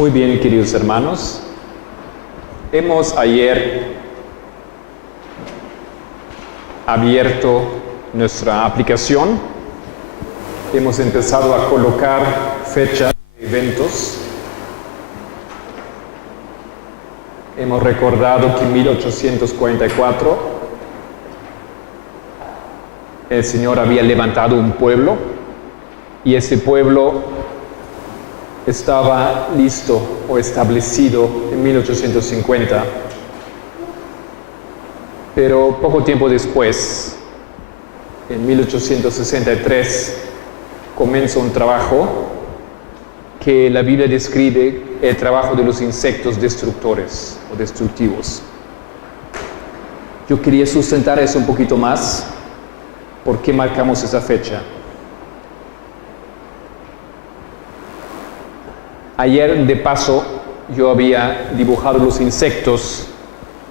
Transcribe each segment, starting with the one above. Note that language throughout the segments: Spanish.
Muy bien, queridos hermanos. Hemos ayer abierto nuestra aplicación. Hemos empezado a colocar fechas de eventos. Hemos recordado que en 1844 el Señor había levantado un pueblo y ese pueblo estaba listo o establecido en 1850. Pero poco tiempo después, en 1863, comenzó un trabajo que la Biblia describe el trabajo de los insectos destructores o destructivos. Yo quería sustentar eso un poquito más. ¿Por qué marcamos esa fecha? Ayer, de paso, yo había dibujado los insectos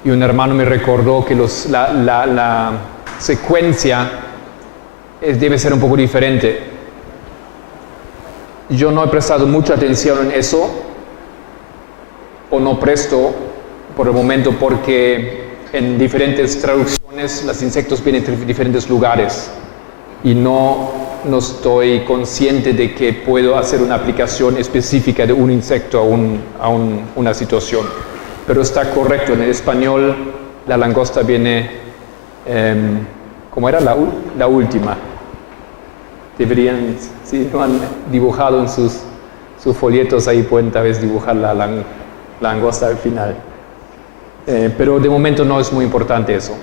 y un hermano me recordó que la secuencia debe ser un poco diferente. Yo no he prestado mucha atención en eso, o no presto por el momento, porque en diferentes traducciones los insectos vienen de diferentes lugares y no estoy consciente de que puedo hacer una aplicación específica de un insecto a una situación. Pero está correcto, en el español la langosta viene, ¿cómo era? La última. Deberían, si no han dibujado en sus folletos, ahí pueden tal vez dibujar la langosta al final. Pero de momento no es muy importante eso.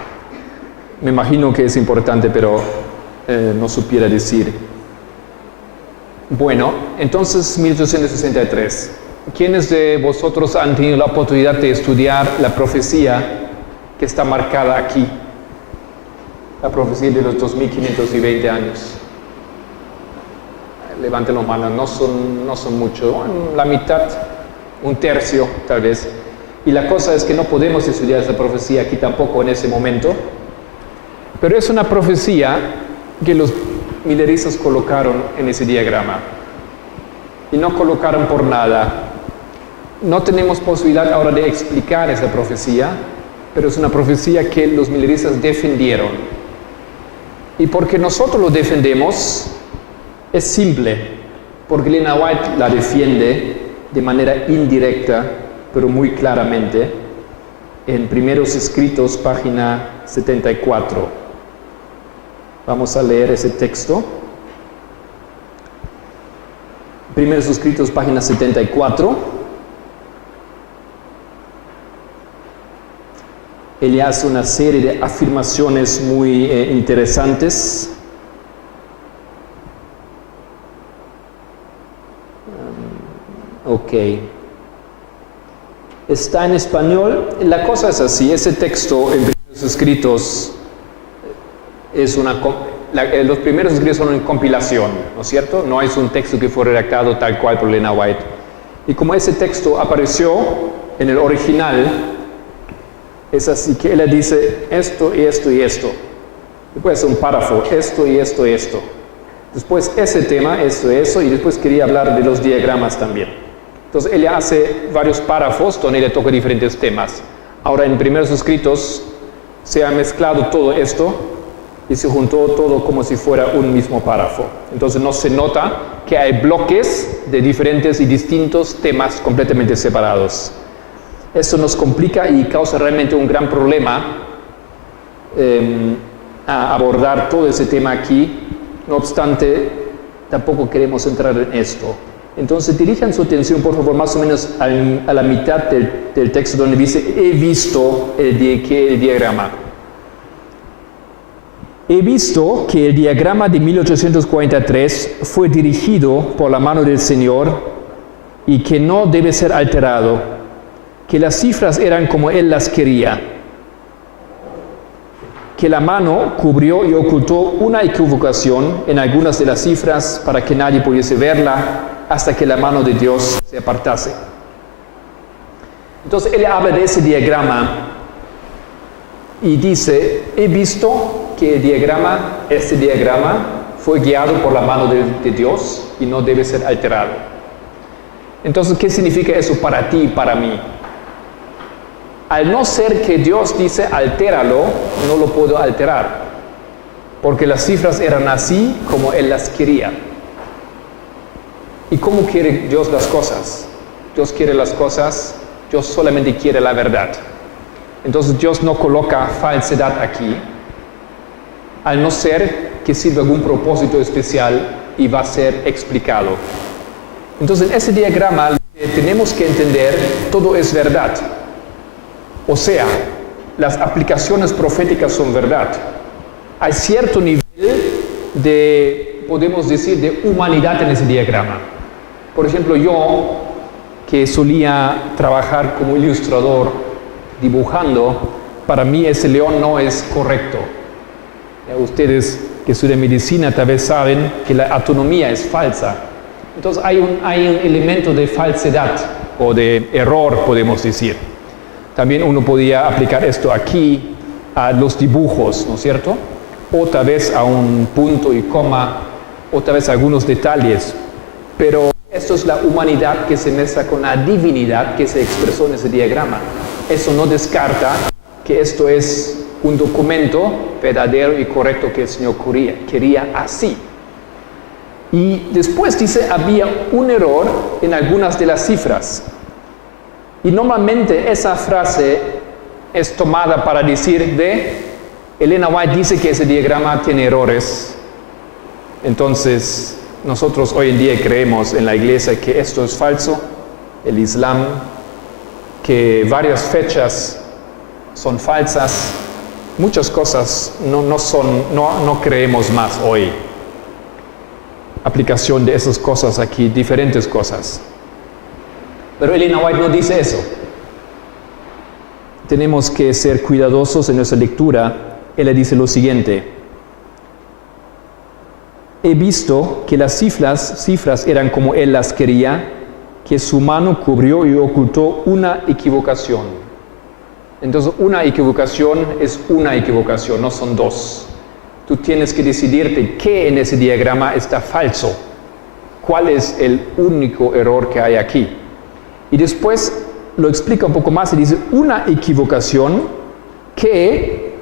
Me imagino que es importante, pero no supiera decir. Bueno, entonces 1863. ¿Quiénes de vosotros han tenido la oportunidad de estudiar la profecía que está marcada aquí? La profecía de los 2520 años. Levanten las manos, no son mucho, la mitad, un tercio tal vez. Y la cosa es que no podemos estudiar esa profecía aquí tampoco en ese momento, pero es una profecía que los mileristas colocaron en ese diagrama. Y no colocaron por nada. No tenemos posibilidad ahora de explicar esa profecía, pero es una profecía que los mileristas defendieron. Y porque nosotros lo defendemos, es simple, porque Elena White la defiende de manera indirecta, pero muy claramente, en Primeros Escritos, página 74. Vamos a leer ese texto. Primeros Escritos, página 74. Ella hace una serie de afirmaciones muy interesantes. Ok. Está en español. La cosa es así, ese texto en Primeros Escritos los primeros escritos son una compilación, ¿no es cierto? No es un texto que fue redactado tal cual por Elena White. Y como ese texto apareció en el original, es así que ella dice esto y esto y esto. Después un párrafo, esto y esto y esto. Después ese tema, esto y eso, y después quería hablar de los diagramas también. Entonces ella hace varios párrafos donde ella toca diferentes temas. Ahora en Primeros Escritos se ha mezclado todo esto y se juntó todo como si fuera un mismo párrafo. Entonces no se nota que hay bloques de diferentes y distintos temas completamente separados. Esto nos complica y causa realmente un gran problema a abordar todo ese tema aquí. No obstante, tampoco queremos entrar en esto. Entonces dirijan su atención, por favor, más o menos a la mitad del texto donde dice, he visto el diagrama. He visto que el diagrama de 1843 fue dirigido por la mano del Señor y que no debe ser alterado, que las cifras eran como Él las quería, que la mano cubrió y ocultó una equivocación en algunas de las cifras para que nadie pudiese verla hasta que la mano de Dios se apartase. Entonces Él habla de ese diagrama y dice, he visto que este diagrama fue guiado por la mano de Dios y no debe ser alterado. Entonces, ¿qué significa eso para ti y para mí? Al no ser que Dios dice altéralo, no lo puedo alterar, porque las cifras eran así como Él las quería. ¿Y cómo quiere Dios las cosas? Dios quiere las cosas, Dios solamente quiere la verdad. Entonces Dios no coloca falsedad aquí, al no ser que sirva algún propósito especial y va a ser explicado. Entonces en ese diagrama tenemos que entender, todo es verdad. O sea, las aplicaciones proféticas son verdad. Hay cierto nivel de, podemos decir, de humanidad en ese diagrama. Por ejemplo, yo, que solía trabajar como ilustrador, dibujando, para mí ese león no es correcto. Ustedes que estudian medicina tal vez saben que la anatomía es falsa. Entonces hay un elemento de falsedad o de error, podemos decir. También uno podía aplicar esto aquí a los dibujos, ¿no es cierto? O tal vez a un punto y coma, o tal vez a algunos detalles. Pero esto es la humanidad que se mezcla con la divinidad que se expresó en ese diagrama. Eso no descarta que esto es un documento verdadero y correcto que el Señor quería así. Y después dice, había un error en algunas de las cifras. Y normalmente esa frase es tomada para decir Elena White dice que ese diagrama tiene errores. Entonces, nosotros hoy en día creemos en la iglesia que esto es falso, el Islam, que varias fechas son falsas, muchas cosas no creemos más hoy. Aplicación de esas cosas aquí, diferentes cosas. Pero Elena White no dice eso. Tenemos que ser cuidadosos en nuestra lectura. Ella dice lo siguiente: he visto que las cifras eran como Él las quería, que su mano cubrió y ocultó una equivocación. Entonces, una equivocación es una equivocación, no son dos. Tú tienes que decidirte qué en ese diagrama está falso. ¿Cuál es el único error que hay aquí? Y después lo explica un poco más y dice, una equivocación que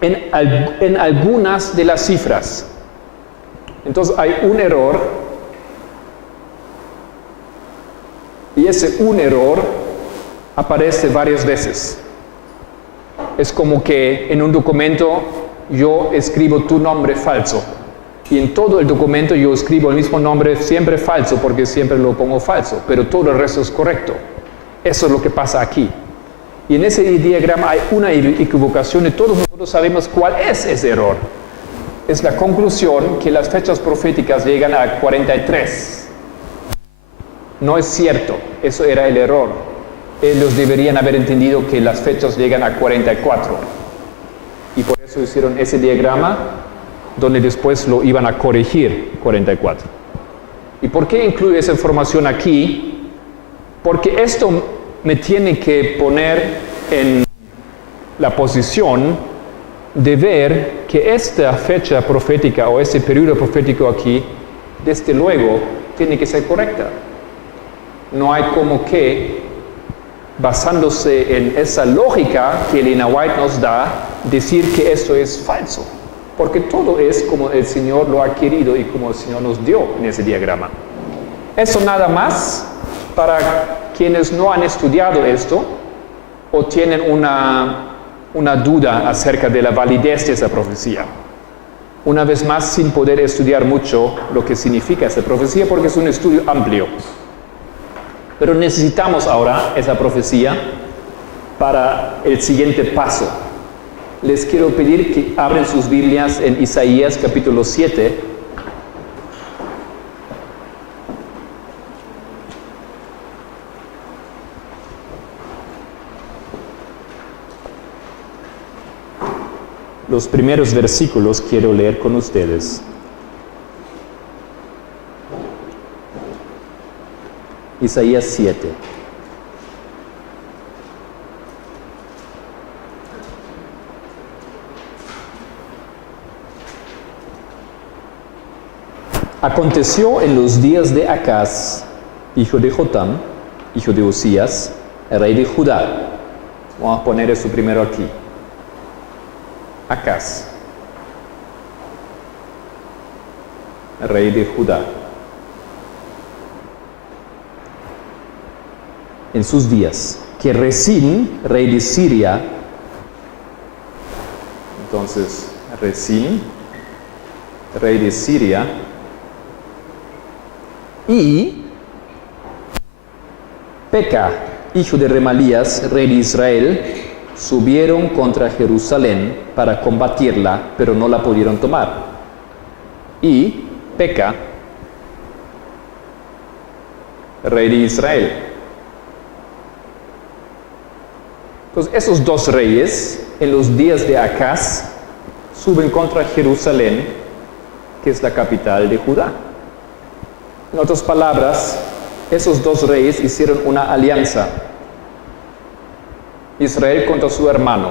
en algunas de las cifras. Entonces hay un error, y ese un error aparece varias veces. Es como que en un documento yo escribo tu nombre falso, y en todo el documento yo escribo el mismo nombre siempre falso, porque siempre lo pongo falso, pero todo el resto es correcto. Eso es lo que pasa aquí. Y en ese diagrama hay una equivocación y todos nosotros sabemos cuál es ese error. Es la conclusión que las fechas proféticas llegan a 43. No es cierto, eso era el error. Ellos deberían haber entendido que las fechas llegan a 44. Y por eso hicieron ese diagrama donde después lo iban a corregir 44. ¿Y por qué incluye esa información aquí? Porque esto me tiene que poner en la posición de ver que esta fecha profética o ese periodo profético aquí, desde luego, tiene que ser correcta. No hay como que, basándose en esa lógica que Elena White nos da, decir que esto es falso. Porque todo es como el Señor lo ha querido y como el Señor nos dio en ese diagrama. Eso nada más para quienes no han estudiado esto o tienen una duda acerca de la validez de esa profecía. Una vez más, sin poder estudiar mucho lo que significa esa profecía, porque es un estudio amplio. Pero necesitamos ahora esa profecía para el siguiente paso. Les quiero pedir que abran sus Biblias en Isaías capítulo 7. Los primeros versículos quiero leer con ustedes. Isaías 7. Aconteció en los días de Acaz, hijo de Jotam, hijo de Usías, rey de Judá. Vamos a poner eso primero aquí. Acaz, rey de Judá. En sus días, que Resín, rey de Siria, entonces Resín, rey de Siria, y Peca, hijo de Remalías, rey de Israel, subieron contra Jerusalén para combatirla, pero no la pudieron tomar. Y Peca, rey de Israel. Entonces, esos dos reyes, en los días de Acaz, suben contra Jerusalén, que es la capital de Judá. En otras palabras, esos dos reyes hicieron una alianza. Israel contra su hermano.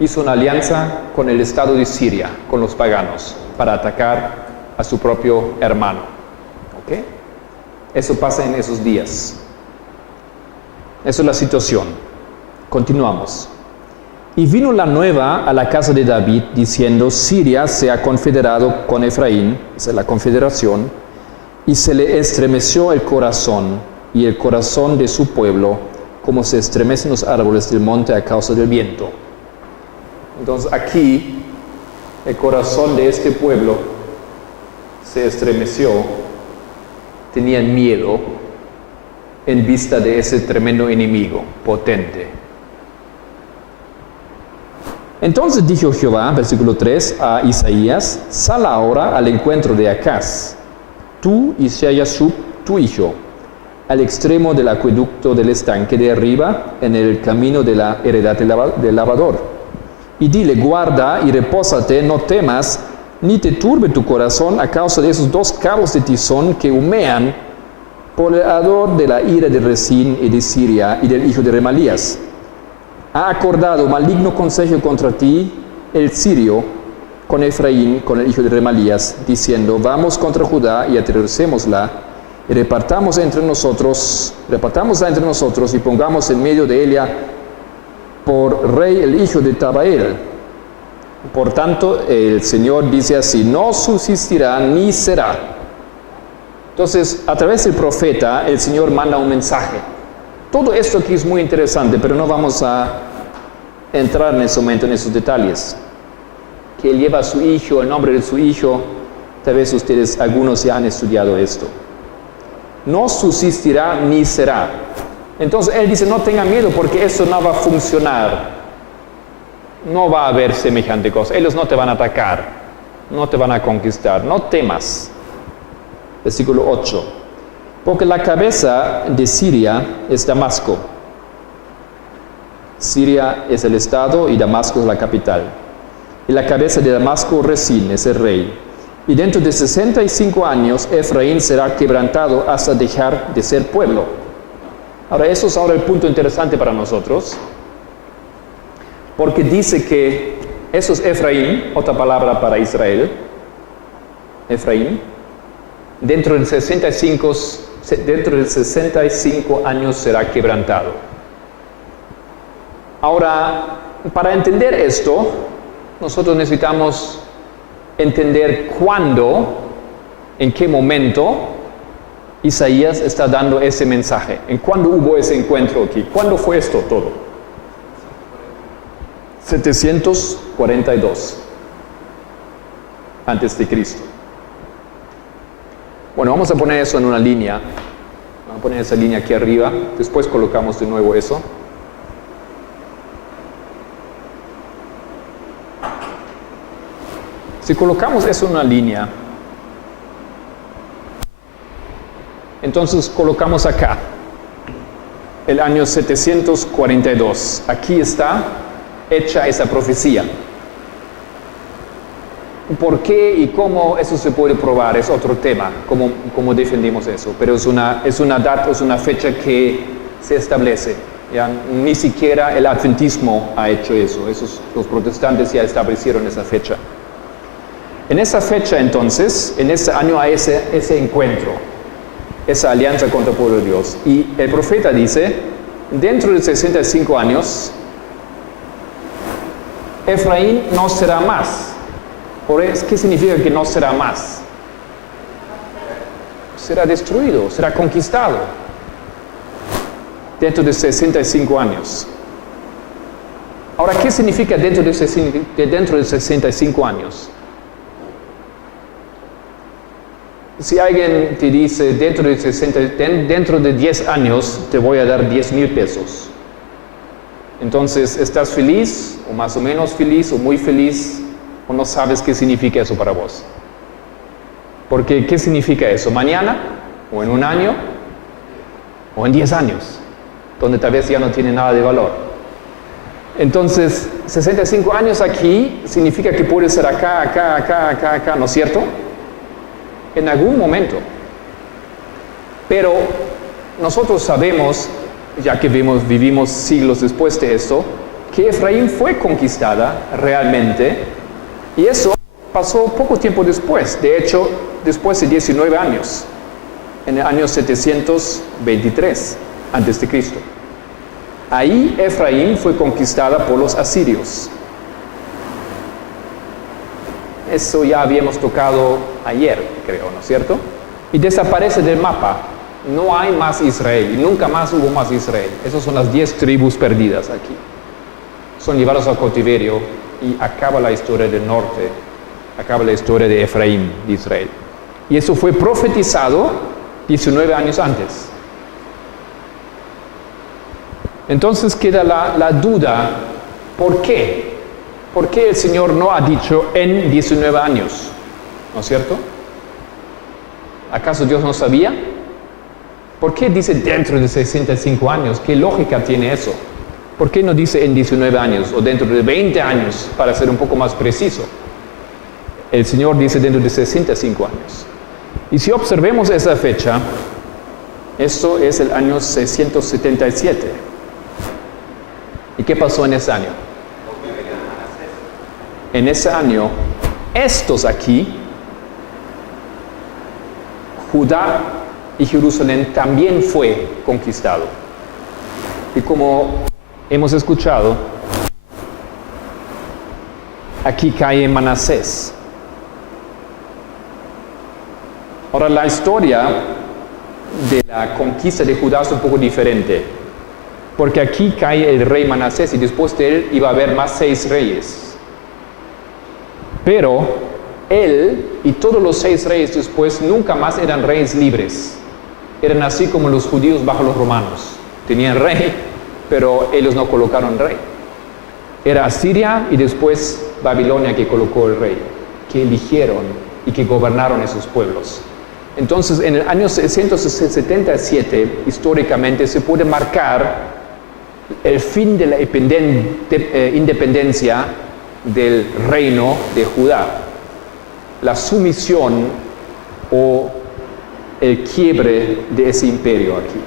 Hizo una alianza con el estado de Siria, con los paganos, para atacar a su propio hermano. ¿Ok? Eso pasa en esos días. Esa es la situación. Continuamos. Y vino la nueva a la casa de David, diciendo, Siria se ha confederado con Efraín, esa es la confederación, y se le estremeció el corazón y el corazón de su pueblo, como se estremecen los árboles del monte a causa del viento. Entonces aquí el corazón de este pueblo se estremeció, tenían miedo en vista de ese tremendo enemigo potente. Entonces dijo Jehová, versículo 3, a Isaías, sal ahora al encuentro de Acaz, tú y Shayashub, tu hijo, al extremo del acueducto del estanque de arriba, en el camino de la heredad del lavador. Y dile, guarda y repósate, no temas, ni te turbe tu corazón a causa de esos dos cabos de tizón que humean por el ardor de la ira de Resín y de Siria y del hijo de Remalías. Ha acordado maligno consejo contra ti el sirio, con Efraín, con el hijo de Remalías, diciendo, vamos contra Judá y aterricémosla, y repartámosla entre nosotros y pongamos en medio de ella por rey el hijo de Tabael. Por tanto, el Señor dice así, no subsistirá ni será. Entonces, a través del profeta, el Señor manda un mensaje. Todo esto aquí es muy interesante, pero no vamos a entrar en ese momento en esos detalles. Que él lleva a su hijo, el nombre de su hijo, tal vez ustedes, algunos ya han estudiado esto. No subsistirá ni será. Entonces él dice, no tenga miedo porque eso no va a funcionar. No va a haber semejante cosa. Ellos no te van a atacar, no te van a conquistar, no temas. Versículo 8. Porque la cabeza de Siria es Damasco. Siria es el estado y Damasco es la capital. Y la cabeza de Damasco, Resín, es el rey. Y dentro de 65 años, Efraín será quebrantado hasta dejar de ser pueblo. Ahora, eso es ahora el punto interesante para nosotros. Porque dice que eso es Efraín, otra palabra para Israel. Efraín. Dentro de 65 años será quebrantado. Ahora, para entender esto, nosotros necesitamos entender cuándo, en qué momento Isaías está dando ese mensaje. ¿En cuándo hubo ese encuentro aquí? ¿Cuándo fue esto todo? 742 antes de Cristo. Bueno, vamos a poner eso en una línea. Vamos a poner esa línea aquí arriba. Después colocamos de nuevo eso. Si colocamos eso en una línea, entonces colocamos acá el año 742. Aquí está hecha esa profecía. ¿Por qué y cómo eso se puede probar? Es otro tema, cómo defendimos eso. Pero es una data, es una fecha que se establece. ¿Ya? Ni siquiera el adventismo ha hecho eso. Los protestantes ya establecieron esa fecha. En esa fecha entonces, en ese año hay ese encuentro, esa alianza contra el pueblo de Dios. Y el profeta dice, dentro de 65 años, Efraín no será más. ¿Qué significa que no será más? Será destruido, será conquistado. Dentro de 65 años. Ahora, ¿qué significa dentro de 65 años? Si alguien te dice, dentro de 10 años te voy a dar 10,000 pesos. Entonces, ¿estás feliz, o más o menos feliz, o muy feliz, o no sabes qué significa eso para vos? Porque, ¿qué significa eso? ¿Mañana? ¿O en un año? ¿O en 10 años? Donde tal vez ya no tiene nada de valor. Entonces, 65 años aquí significa que puede ser acá, ¿no es cierto? En algún momento. Pero nosotros sabemos, ya que vivimos siglos después de esto, que Efraín fue conquistada realmente, y eso pasó poco tiempo después, de hecho, después de 19 años, en el año 723 antes de Cristo. Ahí Efraín fue conquistada por los asirios. Eso ya habíamos tocado ayer, creo, ¿no es cierto? Y desaparece del mapa. No hay más Israel, y nunca más hubo más Israel. Esas son las 10 tribus perdidas aquí. Son llevados al cautiverio y acaba la historia del norte, acaba la historia de Efraín, de Israel. Y eso fue profetizado 19 años antes. Entonces queda la duda, ¿por qué? ¿Por qué el Señor no ha dicho en 19 años? ¿No es cierto? ¿Acaso Dios no sabía? ¿Por qué dice dentro de 65 años? ¿Qué lógica tiene eso? ¿Por qué no dice en 19 años o dentro de 20 años, para ser un poco más preciso? El Señor dice dentro de 65 años. Y si observemos esa fecha, esto es el año 677. ¿Y qué pasó en ese año? En ese año, estos aquí, Judá y Jerusalén también fue conquistado. Y como hemos escuchado, aquí cae Manasés. Ahora, la historia de la conquista de Judá es un poco diferente, porque aquí cae el rey Manasés y después de él iba a haber más 6 reyes. Pero él y todos los 6 reyes después nunca más eran reyes libres. Eran así como los judíos bajo los romanos. Tenían rey, pero ellos no colocaron rey. Era Asiria y después Babilonia que colocó el rey, que eligieron y que gobernaron esos pueblos. Entonces, en el año 677, históricamente, se puede marcar el fin de la independencia del reino de Judá, la sumisión o el quiebre de ese imperio aquí.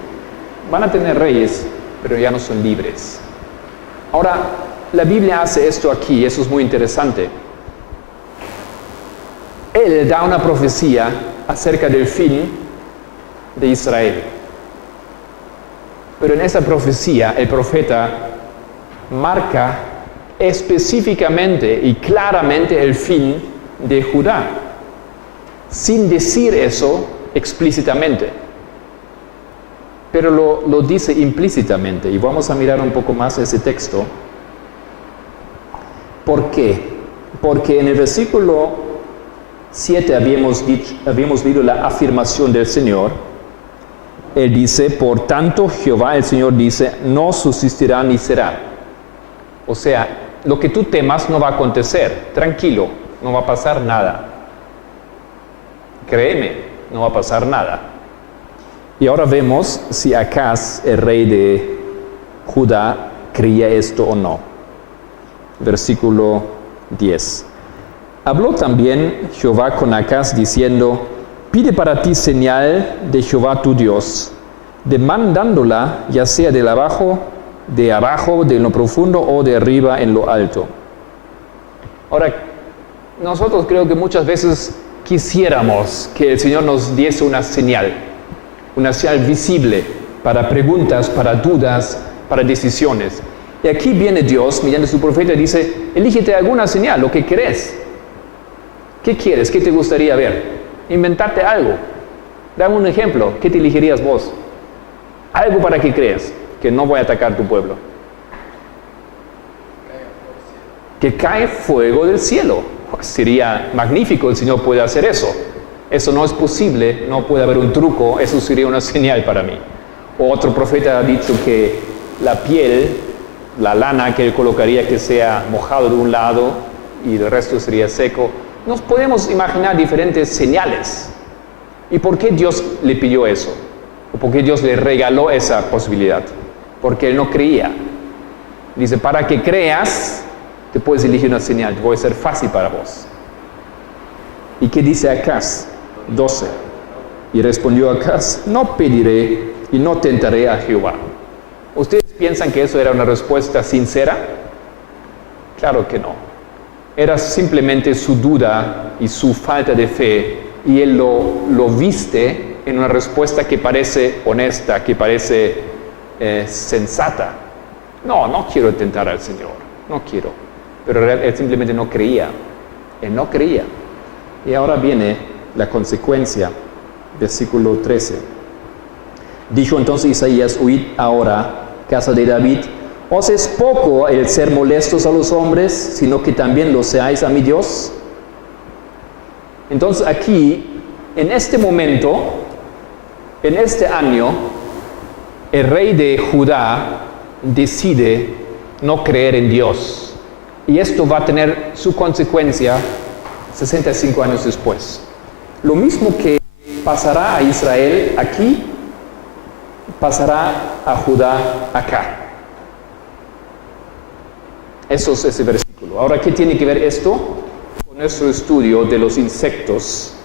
Van a tener reyes, pero ya no son libres. Ahora, la Biblia hace esto aquí, eso es muy interesante. Él da una profecía acerca del fin de Israel. Pero en esa profecía, el profeta marca específicamente y claramente el fin de Judá, sin decir eso explícitamente, pero lo dice implícitamente, y vamos a mirar un poco más ese texto. ¿Por qué? Porque en el versículo 7 habíamos leído la afirmación del Señor. Él dice, por tanto Jehová el Señor dice, no subsistirá ni será. O sea, lo que tú temas no va a acontecer, tranquilo, no va a pasar nada. Créeme, no va a pasar nada. Y ahora vemos si Acaz, el rey de Judá, creía esto o no. Versículo 10. Habló también Jehová con Acaz diciendo, pide para ti señal de Jehová tu Dios, demandándola ya sea de abajo, de lo profundo o de arriba en lo alto. Ahora, nosotros creo que muchas veces quisiéramos que el Señor nos diese una señal visible para preguntas, para dudas, para decisiones. Y aquí viene Dios, mediante su profeta, y dice, elígete alguna señal, lo que querés. ¿Qué quieres? ¿Qué te gustaría ver? Inventarte algo. Dame un ejemplo. ¿Qué te elegirías vos? Algo para que creas que no voy a atacar tu pueblo. Que cae fuego del cielo. Sería magnífico, el Señor puede hacer eso. Eso no es posible, no puede haber un truco, eso sería una señal para mí. O otro profeta ha dicho que la piel, la lana que él colocaría que sea mojado de un lado y el resto sería seco. Nos podemos imaginar diferentes señales. ¿Y por qué Dios le pidió eso? ¿O por qué Dios le regaló esa posibilidad? Porque él no creía. Dice, para que creas, te puedes elegir una señal, voy a ser fácil para vos. ¿Y qué dice Acaz? 12. Y respondió Acaz, no pediré y no tentaré a Jehová. ¿Ustedes piensan que eso era una respuesta sincera? Claro que no. Era simplemente su duda y su falta de fe, y él lo viste en una respuesta que parece honesta, que parece sensata. No quiero tentar al Señor, no quiero. Pero él simplemente no creía. Él no creía. Y ahora viene la consecuencia, versículo 13. Dijo entonces Isaías, oíd ahora, casa de David, ¿os es poco el ser molestos a los hombres, sino que también lo seáis a mi Dios? Entonces aquí, en este momento, en este año, el rey de Judá decide no creer en Dios. Y esto va a tener su consecuencia 65 años después. Lo mismo que pasará a Israel aquí, pasará a Judá acá. Eso es ese versículo. Ahora, ¿qué tiene que ver esto con nuestro estudio de los insectos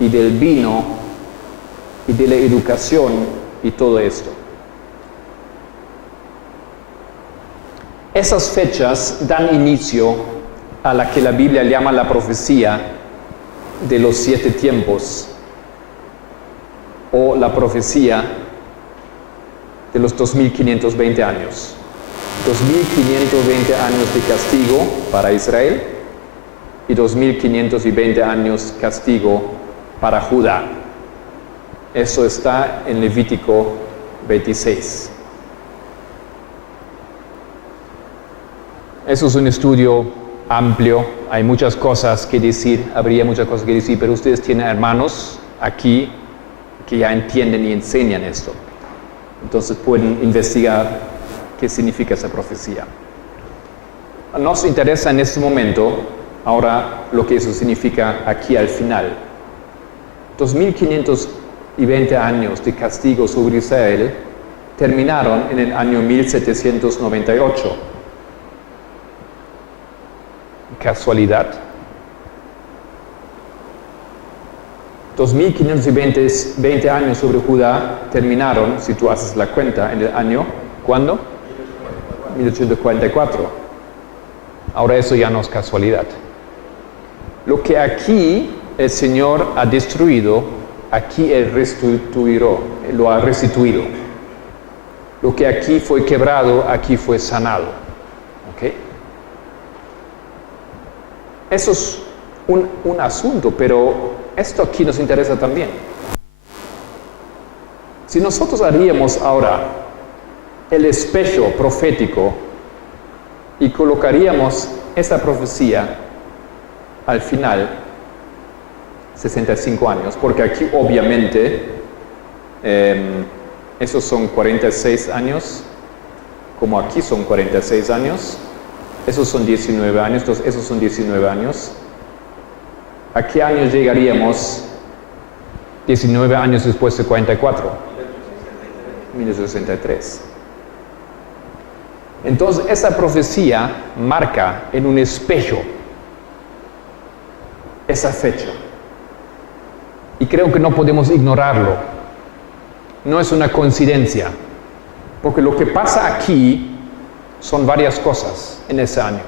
y del vino y de la educación y todo esto? Esas fechas dan inicio a la que la Biblia llama la profecía de los 7 tiempos, o la profecía de los 2520 años. 2520 años de castigo para Israel y 2520 años castigo para Judá. Eso está en Levítico 26. Eso es un estudio amplio, hay muchas cosas que decir, habría muchas cosas que decir, pero ustedes tienen hermanos aquí que ya entienden y enseñan esto. Entonces pueden investigar qué significa esa profecía. Nos interesa en este momento ahora lo que eso significa aquí al final. 2520 años de castigo sobre Israel terminaron en el año 1798. ¿Casualidad? 2520 años sobre Judá terminaron, si tú haces la cuenta, en el año, ¿cuándo? 1844. Ahora eso ya no es casualidad. Lo que aquí el Señor ha destruido, aquí Él lo ha restituido. Lo que aquí fue quebrado, aquí fue sanado. ¿Ok? Eso es un asunto, pero esto aquí nos interesa también. Si nosotros haríamos ahora el espejo profético y colocaríamos esa profecía al final, 65 años, porque aquí obviamente esos son 46 años, como aquí son 46 años, esos son 19 años, entonces esos son 19 años. ¿A qué año llegaríamos 19 años después de 44? 1863. Entonces esa profecía marca en un espejo esa fecha. Y creo que no podemos ignorarlo. No es una coincidencia, porque lo que pasa aquí son varias cosas en ese año.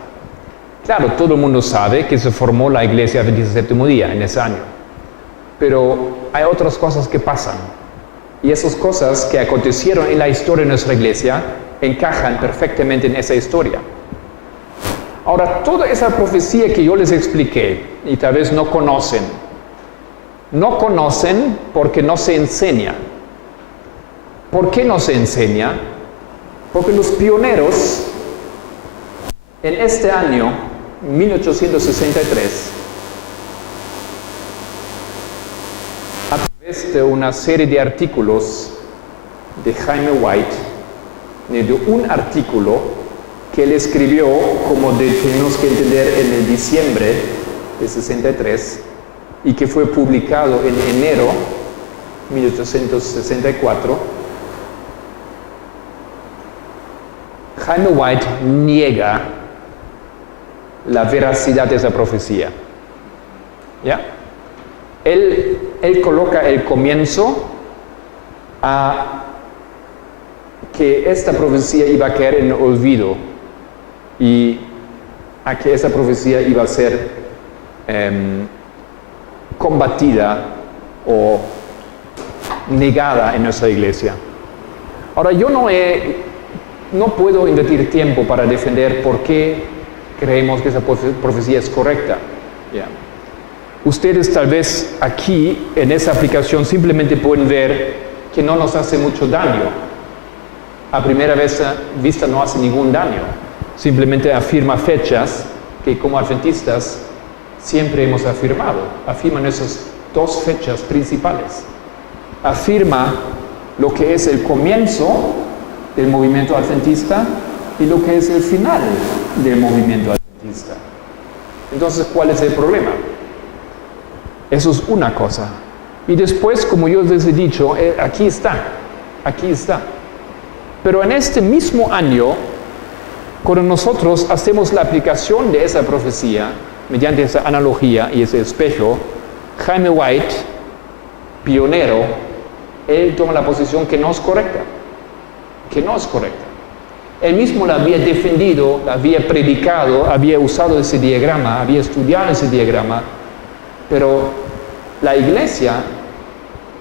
Claro, todo el mundo sabe que se formó la Iglesia Adventista del Séptimo Día en ese año, pero hay otras cosas que pasan, y esas cosas que acontecieron en la historia de nuestra Iglesia encajan perfectamente en esa historia. Ahora, toda esa profecía que yo les expliqué, y tal vez no conocen porque no se enseña. ¿Por qué no se enseña? Porque los pioneros en este año, 1863, a través de una serie de artículos de Jaime White, de un artículo que él escribió, como tenemos que entender, en el diciembre de 63, y que fue publicado en enero 1864, Jaime White niega la veracidad de esa profecía. ¿Ya? Él coloca el comienzo a que esta profecía iba a caer en el olvido y a que esa profecía iba a ser combatida o negada en nuestra iglesia. Ahora, yo no puedo invertir tiempo para defender por qué creemos que esa profecía es correcta. Yeah. Ustedes tal vez aquí, en esa aplicación, simplemente pueden ver que no nos hace mucho daño. A primera vista no hace ningún daño. Simplemente afirma fechas que como adventistas siempre hemos afirmado. Afirman esas dos fechas principales. Afirma lo que es el comienzo del movimiento adventista y lo que es el final del movimiento adventista. Entonces, ¿cuál es el problema? Eso es una cosa. Y después, como yo les he dicho, aquí está. Pero en este mismo año, cuando nosotros hacemos la aplicación de esa profecía, mediante esa analogía y ese espejo, Jaime White, pionero, él toma la posición que no es correcta. Él mismo la había defendido, la había predicado, había usado ese diagrama, había estudiado ese diagrama, pero la iglesia,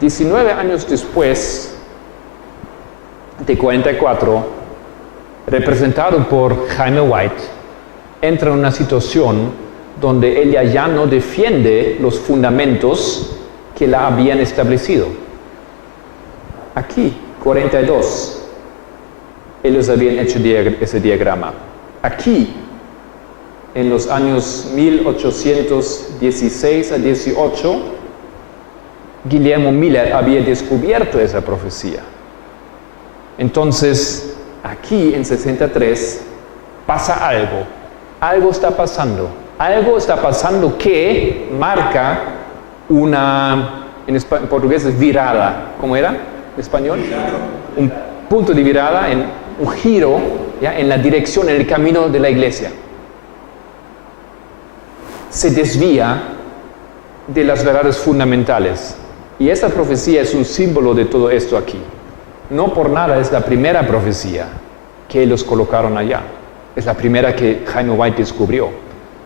19 años después de 44, representado por Jaime White, entra en una situación donde ella ya no defiende los fundamentos que la habían establecido. Aquí, 42, ellos habían hecho ese diagrama. Aquí, en los años 1816 a 18, Guillermo Miller había descubierto esa profecía. Entonces, aquí en 63 pasa algo. Algo está pasando que marca una, en portugués es virada. ¿Cómo era en español? Un punto de virada, un giro, ¿ya? En la dirección, en el camino de la iglesia. Se desvía de las verdades fundamentales. Y esta profecía es un símbolo de todo esto aquí. No por nada es la primera profecía que ellos colocaron allá. Es la primera que Jaime White descubrió,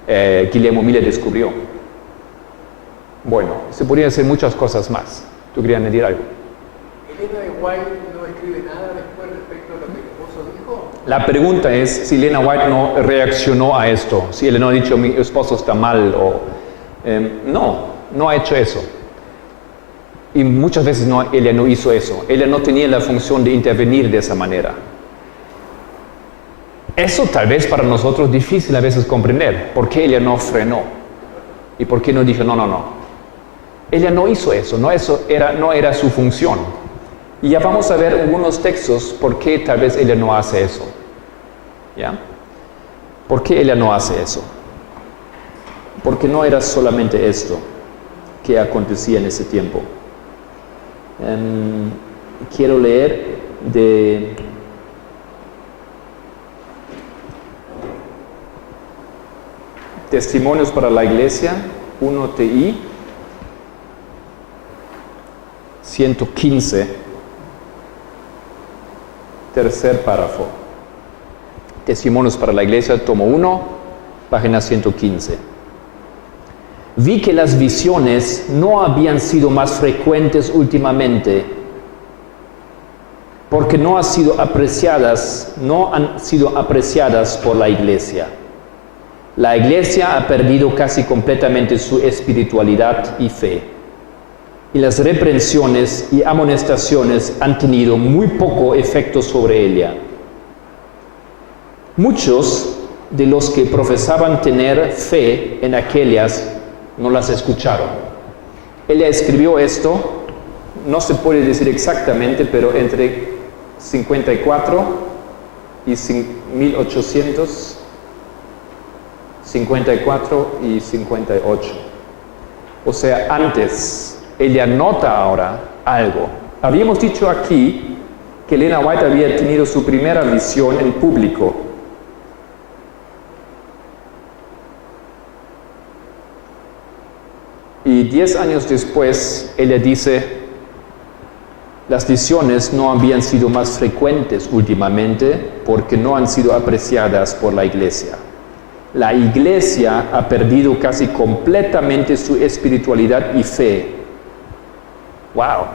Guillermo Miller descubrió. Bueno, se podrían hacer muchas cosas más. ¿Tú querías añadir algo? ¿Elena de White no escribe nada después respecto a lo que el esposo dijo? La pregunta es si Elena White no reaccionó a esto, si él no ha dicho mi esposo está mal o... no ha hecho eso. Y muchas veces ella no hizo eso. Ella no tenía la función de intervenir de esa manera. Eso tal vez para nosotros es difícil a veces comprender. ¿Por qué ella no frenó? ¿Y por qué no dijo no? Ella no hizo eso, no era su función. Y ya vamos a ver algunos textos por qué tal vez ella no hace eso. ¿Ya? ¿Por qué ella no hace eso? Porque no era solamente esto que acontecía en ese tiempo. Quiero leer de Testimonios para la Iglesia, 1 TI, 115, tercer párrafo. Testimonios para la Iglesia, tomo 1, página 115. Vi que las visiones no habían sido más frecuentes últimamente, porque no han sido apreciadas por la iglesia. La iglesia ha perdido casi completamente su espiritualidad y fe, y las reprensiones y amonestaciones han tenido muy poco efecto sobre ella. Muchos de los que profesaban tener fe en aquellas no las escucharon. Ella escribió esto, no se puede decir exactamente, pero entre 54 y 1854 y 58. O sea, antes, ella nota ahora algo. Habíamos dicho aquí que Elena White había tenido su primera visión en público. Y 10 años después, ella dice, las visiones no habían sido más frecuentes últimamente porque no han sido apreciadas por la iglesia. La iglesia ha perdido casi completamente su espiritualidad y fe. ¡Wow!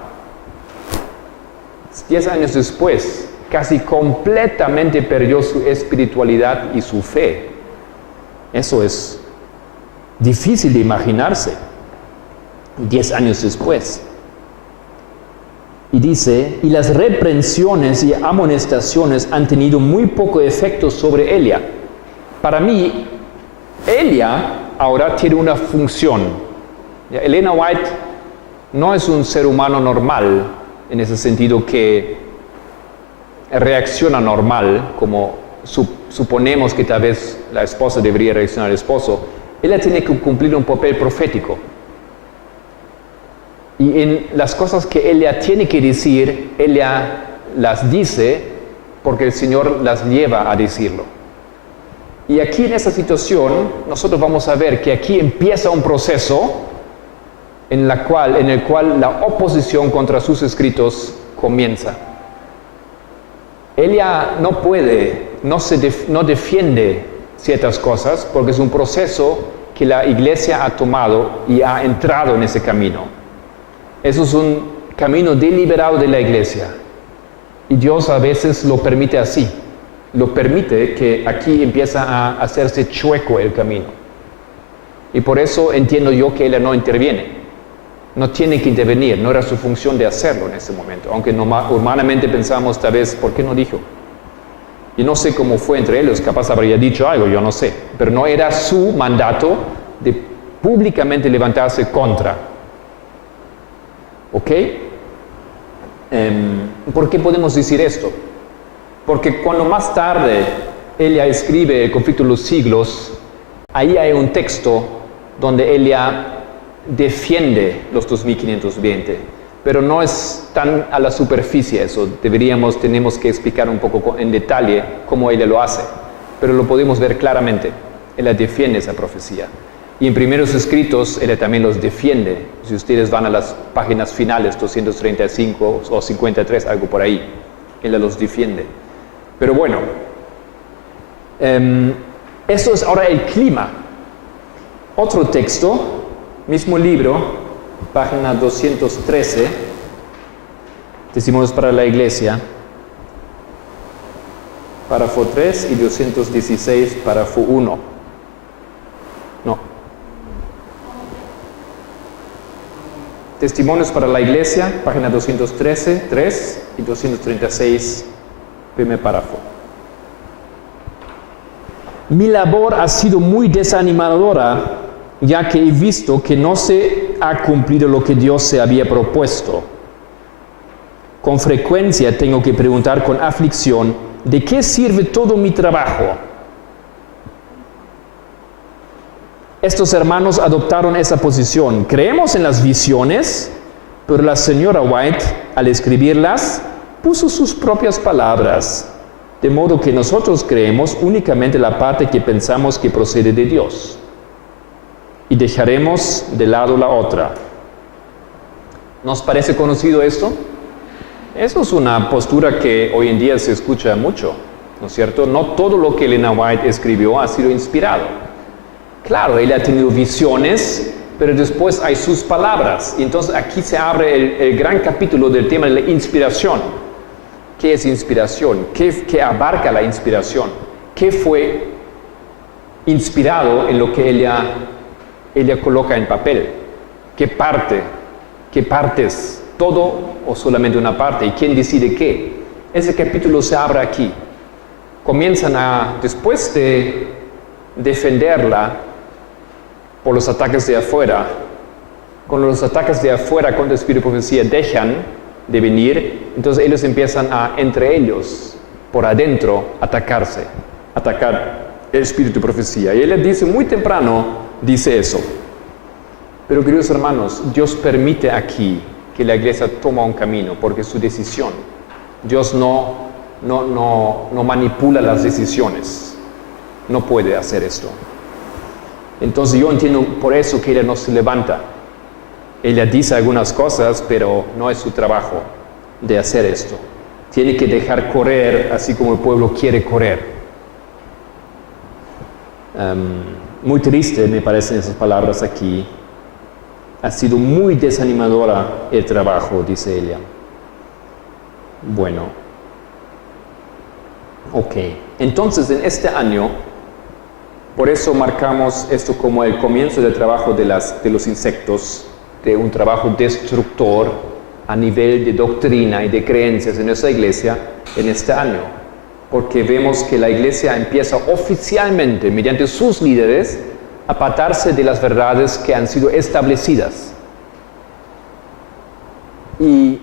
10 años después, casi completamente perdió su espiritualidad y su fe. Eso es difícil de imaginarse. 10 años después. Y dice, y las reprensiones y amonestaciones han tenido muy poco efecto sobre ella. Para mí, ella ahora tiene una función. Elena White no es un ser humano normal, en ese sentido que reacciona normal, como suponemos que tal vez la esposa debería reaccionar al esposo. Ella tiene que cumplir un papel profético. Y en las cosas que ella tiene que decir, ella las dice porque el Señor las lleva a decirlo. Y aquí en esta situación, nosotros vamos a ver que aquí empieza un proceso en el cual la oposición contra sus escritos comienza. Ella no puede, no defiende ciertas cosas porque es un proceso que la iglesia ha tomado y ha entrado en ese camino. Eso es un camino deliberado de la iglesia. Y Dios a veces lo permite así. Lo permite que aquí empieza a hacerse chueco el camino. Y por eso entiendo yo que ella no interviene. No tiene que intervenir, no era su función de hacerlo en ese momento. Aunque humanamente pensamos tal vez, ¿por qué no dijo? Y no sé cómo fue entre ellos, capaz habría dicho algo, yo no sé. Pero no era su mandato de públicamente levantarse contra. ¿Ok? ¿Por qué podemos decir esto? Porque cuando más tarde ella escribe El conflicto de los siglos, ahí hay un texto donde ella defiende los 2520, pero no es tan a la superficie eso. Tenemos que explicar un poco en detalle cómo ella lo hace, pero lo podemos ver claramente. Ella defiende esa profecía. Y en primeros escritos, ella también los defiende. Si ustedes van a las páginas finales, 235 o 53, algo por ahí, ella los defiende. Pero bueno, eso es ahora el clima. Otro texto, mismo libro, página 213, Testimonios para la Iglesia, párrafo 3 y 216, párrafo 1. No. Testimonios para la Iglesia, página 213, 3 y 236, primer párrafo. Mi labor ha sido muy desanimadora, ya que he visto que no se ha cumplido lo que Dios se había propuesto. Con frecuencia tengo que preguntar con aflicción, ¿de qué sirve todo mi trabajo? Estos hermanos adoptaron esa posición. Creemos en las visiones, pero la señora White, al escribirlas, puso sus propias palabras, de modo que nosotros creemos únicamente la parte que pensamos que procede de Dios, y dejaremos de lado la otra. ¿Nos parece conocido esto? Eso es una postura que hoy en día se escucha mucho, ¿no es cierto? No todo lo que Elena White escribió ha sido inspirado. Claro, él ha tenido visiones, pero después hay sus palabras. Y entonces aquí se abre el gran capítulo del tema de la inspiración. ¿Qué es inspiración? ¿Qué abarca la inspiración? ¿Qué fue inspirado en lo que ella coloca en papel? ¿Qué parte? ¿Qué partes? ¿Todo o solamente una parte? ¿Y quién decide qué? Ese capítulo se abre aquí. Comienzan después de defenderla por los ataques de afuera, cuando los ataques de afuera contra el espíritu de profecía dejan de venir, entonces ellos empiezan entre ellos, por adentro, atacar el espíritu de profecía. Y él dice muy temprano, dice eso. Pero queridos hermanos, Dios permite aquí que la iglesia toma un camino, porque es su decisión. Dios no manipula las decisiones. No puede hacer esto. Entonces yo entiendo por eso que ella no se levanta. Ella dice algunas cosas, pero no es su trabajo de hacer esto. Tiene que dejar correr así como el pueblo quiere correr. Muy triste me parecen esas palabras aquí. Ha sido muy desanimadora el trabajo, dice ella. Bueno. Ok. Entonces en este año, por eso marcamos esto como el comienzo del trabajo de los insectos, de un trabajo destructor a nivel de doctrina y de creencias en nuestra iglesia en este año. Porque vemos que la iglesia empieza oficialmente, mediante sus líderes, a apartarse de las verdades que han sido establecidas. Y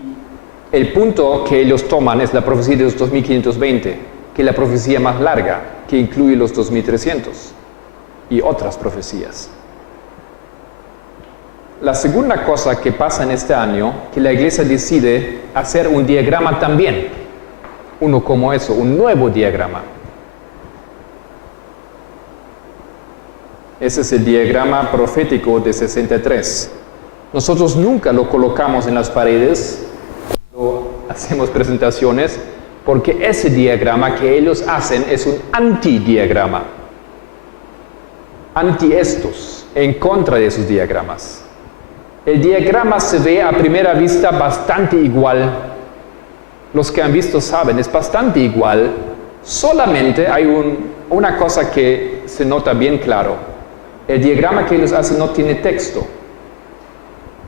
el punto que ellos toman es la profecía de los 2520, que es la profecía más larga, que incluye los 2300 y otras profecías. La segunda cosa que pasa en este año, que la iglesia decide hacer un diagrama también, uno como eso, un nuevo diagrama. Ese es el diagrama profético de 63. Nosotros nunca lo colocamos en las paredes, cuando hacemos presentaciones, porque ese diagrama que ellos hacen es un antidiagrama. Anti estos, en contra de esos diagramas. El diagrama se ve a primera vista bastante igual. Los que han visto saben, es bastante igual. Solamente hay una cosa que se nota bien claro. El diagrama que ellos hacen no tiene texto.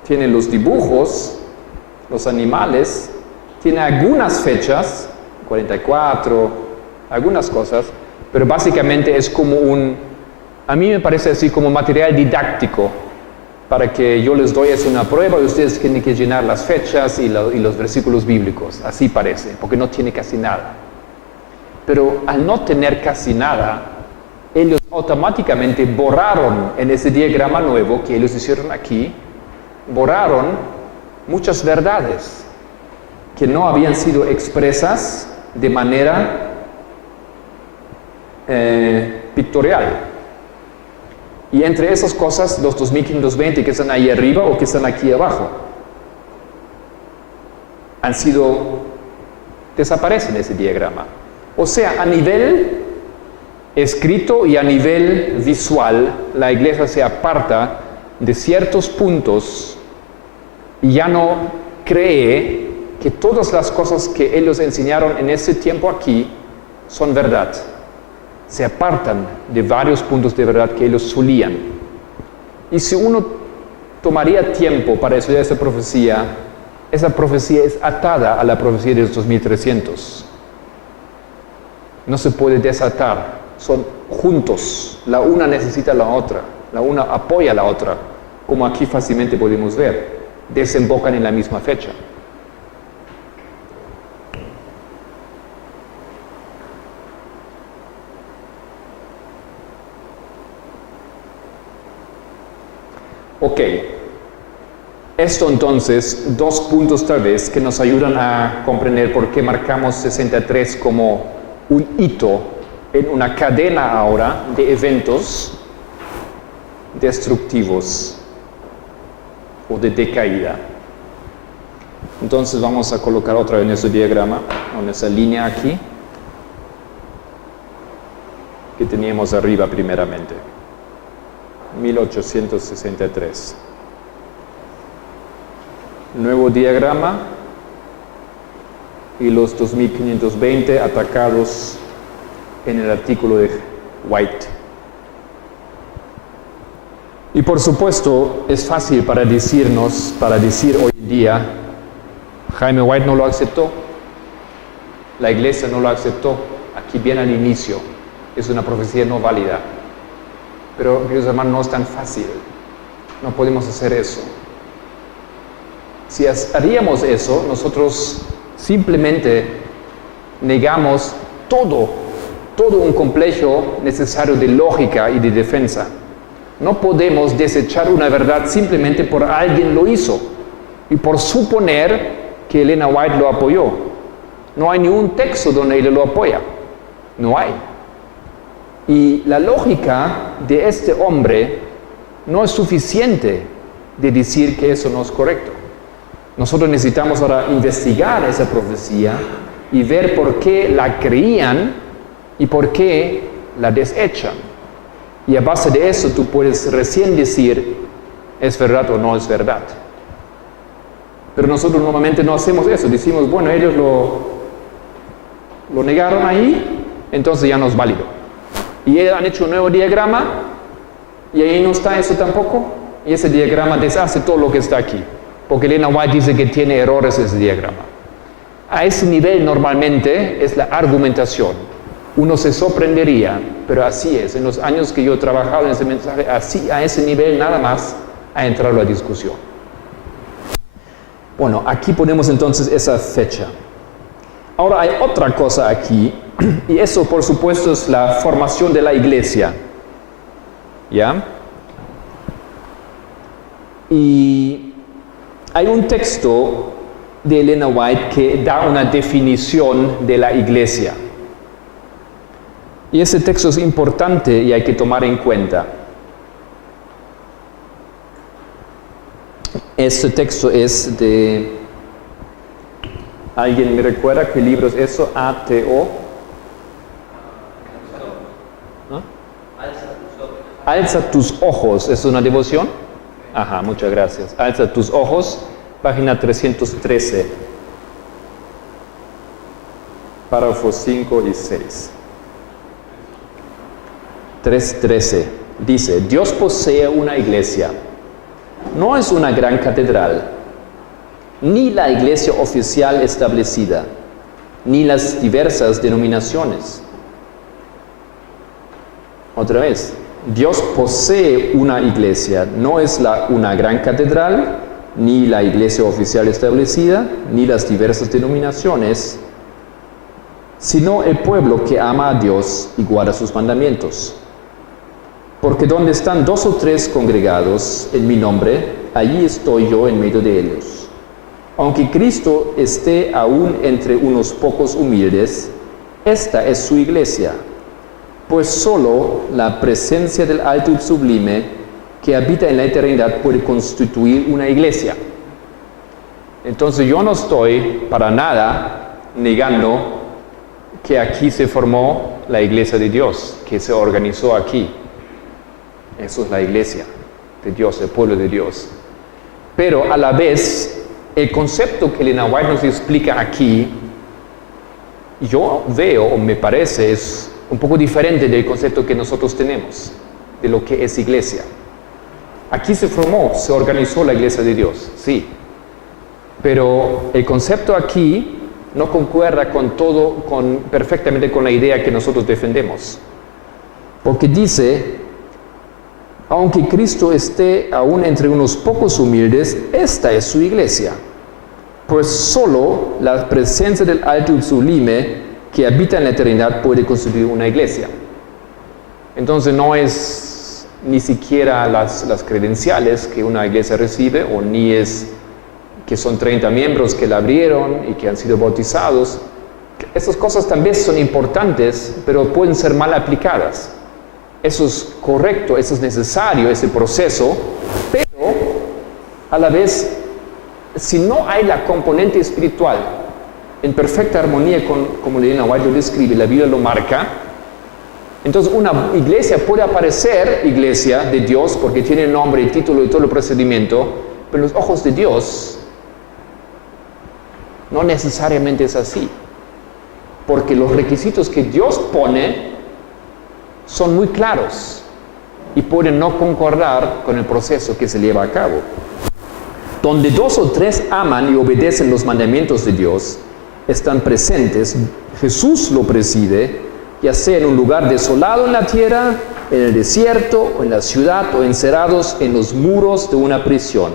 Tiene los dibujos, los animales, tiene algunas fechas, 44, algunas cosas, pero básicamente es como a mí me parece así como material didáctico, para que yo les doy una prueba y ustedes tienen que llenar las fechas y los versículos bíblicos, así parece, porque no tiene casi nada. Pero al no tener casi nada, ellos automáticamente borraron en ese diagrama nuevo que ellos hicieron aquí, borraron muchas verdades que no habían sido expresas de manera pictorial. Y entre esas cosas, los 2520 que están ahí arriba o que están aquí abajo, desaparecen ese diagrama. O sea, a nivel escrito y a nivel visual, la iglesia se aparta de ciertos puntos y ya no cree que todas las cosas que ellos enseñaron en ese tiempo aquí son verdad. Se apartan de varios puntos de verdad que ellos solían. Y si uno tomaría tiempo para estudiar esa profecía es atada a la profecía de los 2300. No se puede desatar, son juntos, la una necesita la otra, la una apoya a la otra, como aquí fácilmente podemos ver, desembocan en la misma fecha. Ok, esto entonces, 2 puntos tal vez que nos ayudan a comprender por qué marcamos 63 como un hito en una cadena ahora de eventos destructivos o de decaída. Entonces vamos a colocar otra vez nuestro diagrama, en esa línea aquí, que teníamos arriba primeramente. 1863. Nuevo diagrama y los 2520 atacados en el artículo de White. Y por supuesto es fácil para decir hoy en día, Jaime White no lo aceptó, la iglesia no lo aceptó, aquí viene al inicio, es una profecía no válida. Pero, queridos hermanos, no es tan fácil, no podemos hacer eso. Si haríamos eso, nosotros simplemente negamos todo un complejo necesario de lógica y de defensa. No podemos desechar una verdad simplemente por alguien lo hizo y por suponer que Elena White lo apoyó. No hay ni un texto donde ella lo apoya. No hay. Y la lógica de este hombre no es suficiente de decir que eso no es correcto. Nosotros necesitamos ahora investigar esa profecía y ver por qué la creían y por qué la desechan. Y a base de eso tú puedes recién decir, ¿es verdad o no es verdad? Pero nosotros normalmente no hacemos eso. Decimos, bueno, ellos lo negaron ahí, entonces ya no es válido. Y ellos han hecho un nuevo diagrama, y ahí no está eso tampoco, y ese diagrama deshace todo lo que está aquí. Porque Elena White dice que tiene errores ese diagrama. A ese nivel normalmente es la argumentación. Uno se sorprendería, pero así es. En los años que yo he trabajado en ese mensaje, así a ese nivel nada más ha entrado la discusión. Bueno, aquí ponemos entonces esa fecha. Ahora hay otra cosa aquí, y eso por supuesto es la formación de la iglesia. ¿Ya? Y hay un texto de Elena White que da una definición de la iglesia. Y ese texto es importante y hay que tomar en cuenta. Este texto es de... ¿Alguien me recuerda qué libro es eso? ATO. ¿Ah? Alza tus ojos. ¿Es una devoción? Ajá, muchas gracias. Alza tus ojos, página 313. Párrafos 5 y 6. 3:13 dice, Dios posee una iglesia, no es una gran catedral, ni la iglesia oficial establecida, ni las diversas denominaciones. Otra vez, Dios posee una iglesia, no es una gran catedral, ni la iglesia oficial establecida, ni las diversas denominaciones, sino el pueblo que ama a Dios y guarda sus mandamientos. Porque donde están 2 o 3 congregados en mi nombre, allí estoy yo en medio de ellos. Aunque Cristo esté aún entre unos pocos humildes, esta es su iglesia, pues solo la presencia del Alto y Sublime que habita en la eternidad puede constituir una iglesia. Entonces yo no estoy para nada negando que aquí se formó la iglesia de Dios, que se organizó aquí. Eso es la iglesia de Dios, el pueblo de Dios. Pero a la vez, el concepto que Elena White nos explica aquí, yo veo o me parece es un poco diferente del concepto que nosotros tenemos de lo que es iglesia. Aquí se formó, se organizó la iglesia de Dios, sí. Pero el concepto aquí no concuerda perfectamente con la idea que nosotros defendemos. Porque dice, aunque Cristo esté aún entre unos pocos humildes, esta es su iglesia. Pues solo la presencia del Alto y Sublime que habita en la eternidad puede constituir una iglesia. Entonces no es ni siquiera las credenciales que una iglesia recibe, o ni es que son 30 miembros que la abrieron y que han sido bautizados. Esas cosas también son importantes, pero pueden ser mal aplicadas. Eso es correcto, eso es necesario, ese proceso, pero a la vez, si no hay la componente espiritual en perfecta armonía con como Elena White lo describe, la Biblia lo marca, Entonces una iglesia puede aparecer iglesia de Dios porque tiene el nombre, el título y todo el procedimiento, pero en los ojos de Dios no necesariamente es así. Porque los requisitos que Dios pone son muy claros y pueden no concordar con el proceso que se lleva a cabo. Donde 2 o 3 aman y obedecen los mandamientos de Dios, están presentes, Jesús lo preside, ya sea en un lugar desolado en la tierra, en el desierto, o en la ciudad, o encerrados en los muros de una prisión.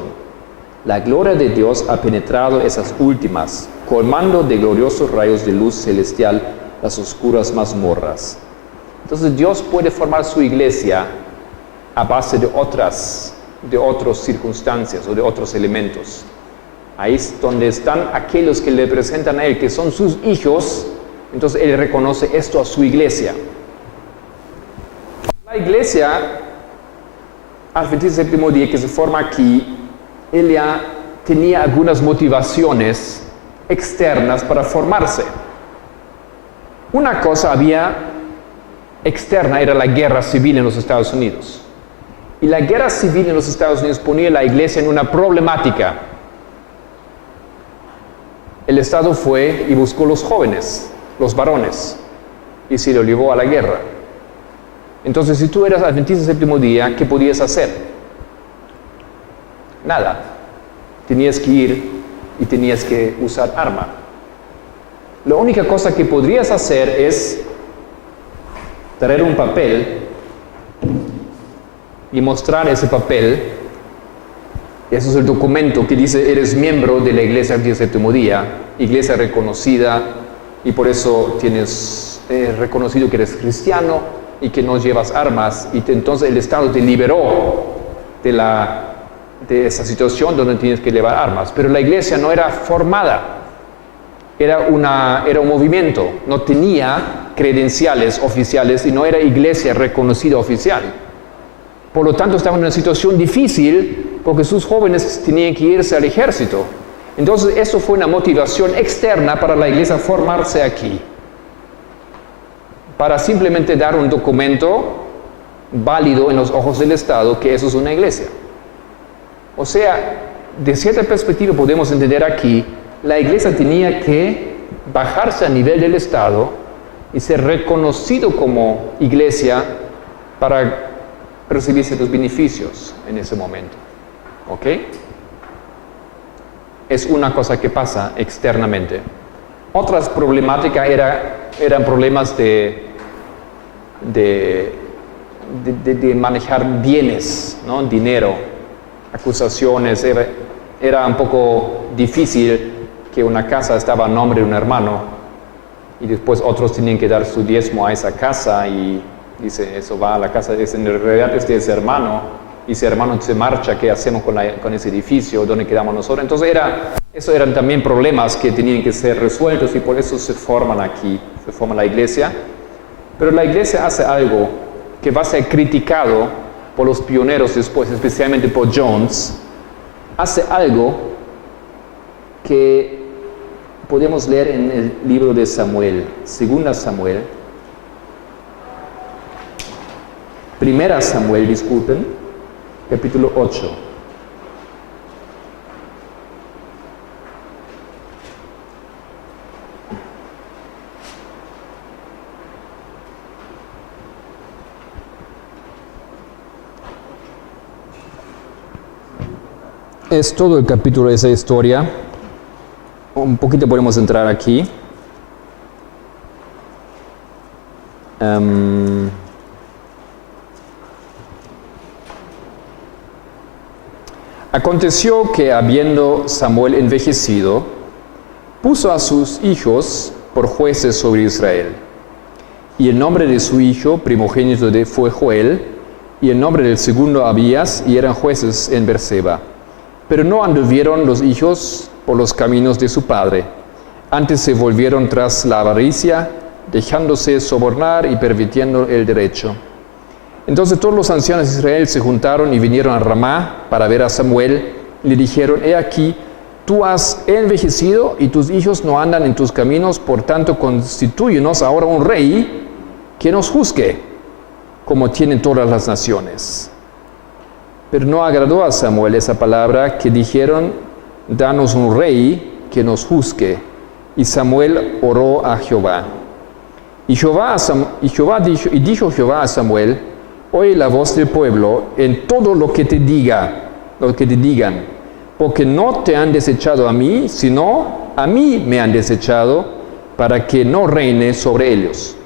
La gloria de Dios ha penetrado esas últimas, colmando de gloriosos rayos de luz celestial las oscuras mazmorras. Entonces Dios puede formar su iglesia a base de otras circunstancias o de otros elementos. Ahí es donde están aquellos que le presentan a Él, que son sus hijos, entonces Él reconoce esto a su iglesia. La iglesia Adventista del Séptimo Día que se forma aquí, Él ya tenía algunas motivaciones externas para formarse. Una cosa había externa, era la guerra civil en los Estados Unidos. Y la guerra civil en los Estados Unidos ponía a la iglesia en una problemática. El Estado fue y buscó los jóvenes, los varones, y se lo llevó a la guerra. Entonces, si tú eras adventista del séptimo día, ¿qué podías hacer? Nada. Tenías que ir y tenías que usar arma. La única cosa que podrías hacer es traer un papel y mostrar ese papel. Eso es el documento que dice eres miembro de la iglesia Adventista del Séptimo Día, iglesia reconocida, y por eso tienes reconocido que eres cristiano y que no llevas armas, y entonces el Estado te liberó de esa situación donde tienes que llevar armas. Pero la iglesia no era formada, era un movimiento, no tenía credenciales oficiales y no era iglesia reconocida oficial. Por lo tanto, estaban en una situación difícil porque sus jóvenes tenían que irse al ejército. Entonces, eso fue una motivación externa para la iglesia formarse aquí. Para simplemente dar un documento válido en los ojos del Estado que eso es una iglesia. O sea, de cierta perspectiva podemos entender aquí, la iglesia tenía que bajarse a nivel del Estado y ser reconocido como iglesia para recibirse los beneficios en ese momento. ¿Ok? Es una cosa que pasa externamente. Otras problemáticas eran problemas de manejar bienes, ¿no? Dinero, acusaciones. Era un poco difícil que una casa estaba a nombre de un hermano y después otros tenían que dar su diezmo a esa casa y dice, eso va a la casa, en realidad es de ese hermano, y ese hermano se marcha, ¿qué hacemos con ese edificio? ¿Dónde quedamos nosotros? Entonces eso eran también problemas que tenían que ser resueltos y por eso se forman aquí, se forma la iglesia. Pero la iglesia hace algo que va a ser criticado por los pioneros después, especialmente por Jones. Hace algo que podemos leer en el libro de Samuel, 2 Samuel, 1 Samuel, disculpen, capítulo 8. Es todo el capítulo de esa historia. Un poquito podemos entrar aquí. Aconteció que, habiendo Samuel envejecido, puso a sus hijos por jueces sobre Israel. Y el nombre de su hijo primogénito fue Joel, y el nombre del segundo Abías, y eran jueces en Berseba. Pero no anduvieron los hijos por los caminos de su padre, antes se volvieron tras la avaricia, dejándose sobornar y pervirtiendo el derecho. Entonces todos los ancianos de Israel se juntaron y vinieron a Ramá para ver a Samuel, y le dijeron, he aquí, tú has envejecido y tus hijos no andan en tus caminos, por tanto constitúyenos ahora un rey que nos juzgue como tienen todas las naciones. Pero no agradó a Samuel esa palabra que dijeron, danos un rey que nos juzgue. Y Samuel oró a Jehová. Dijo Jehová a Samuel, oye la voz del pueblo en todo lo que te digan, porque no te han desechado a mí, sino a mí me han desechado, para que no reine sobre ellos.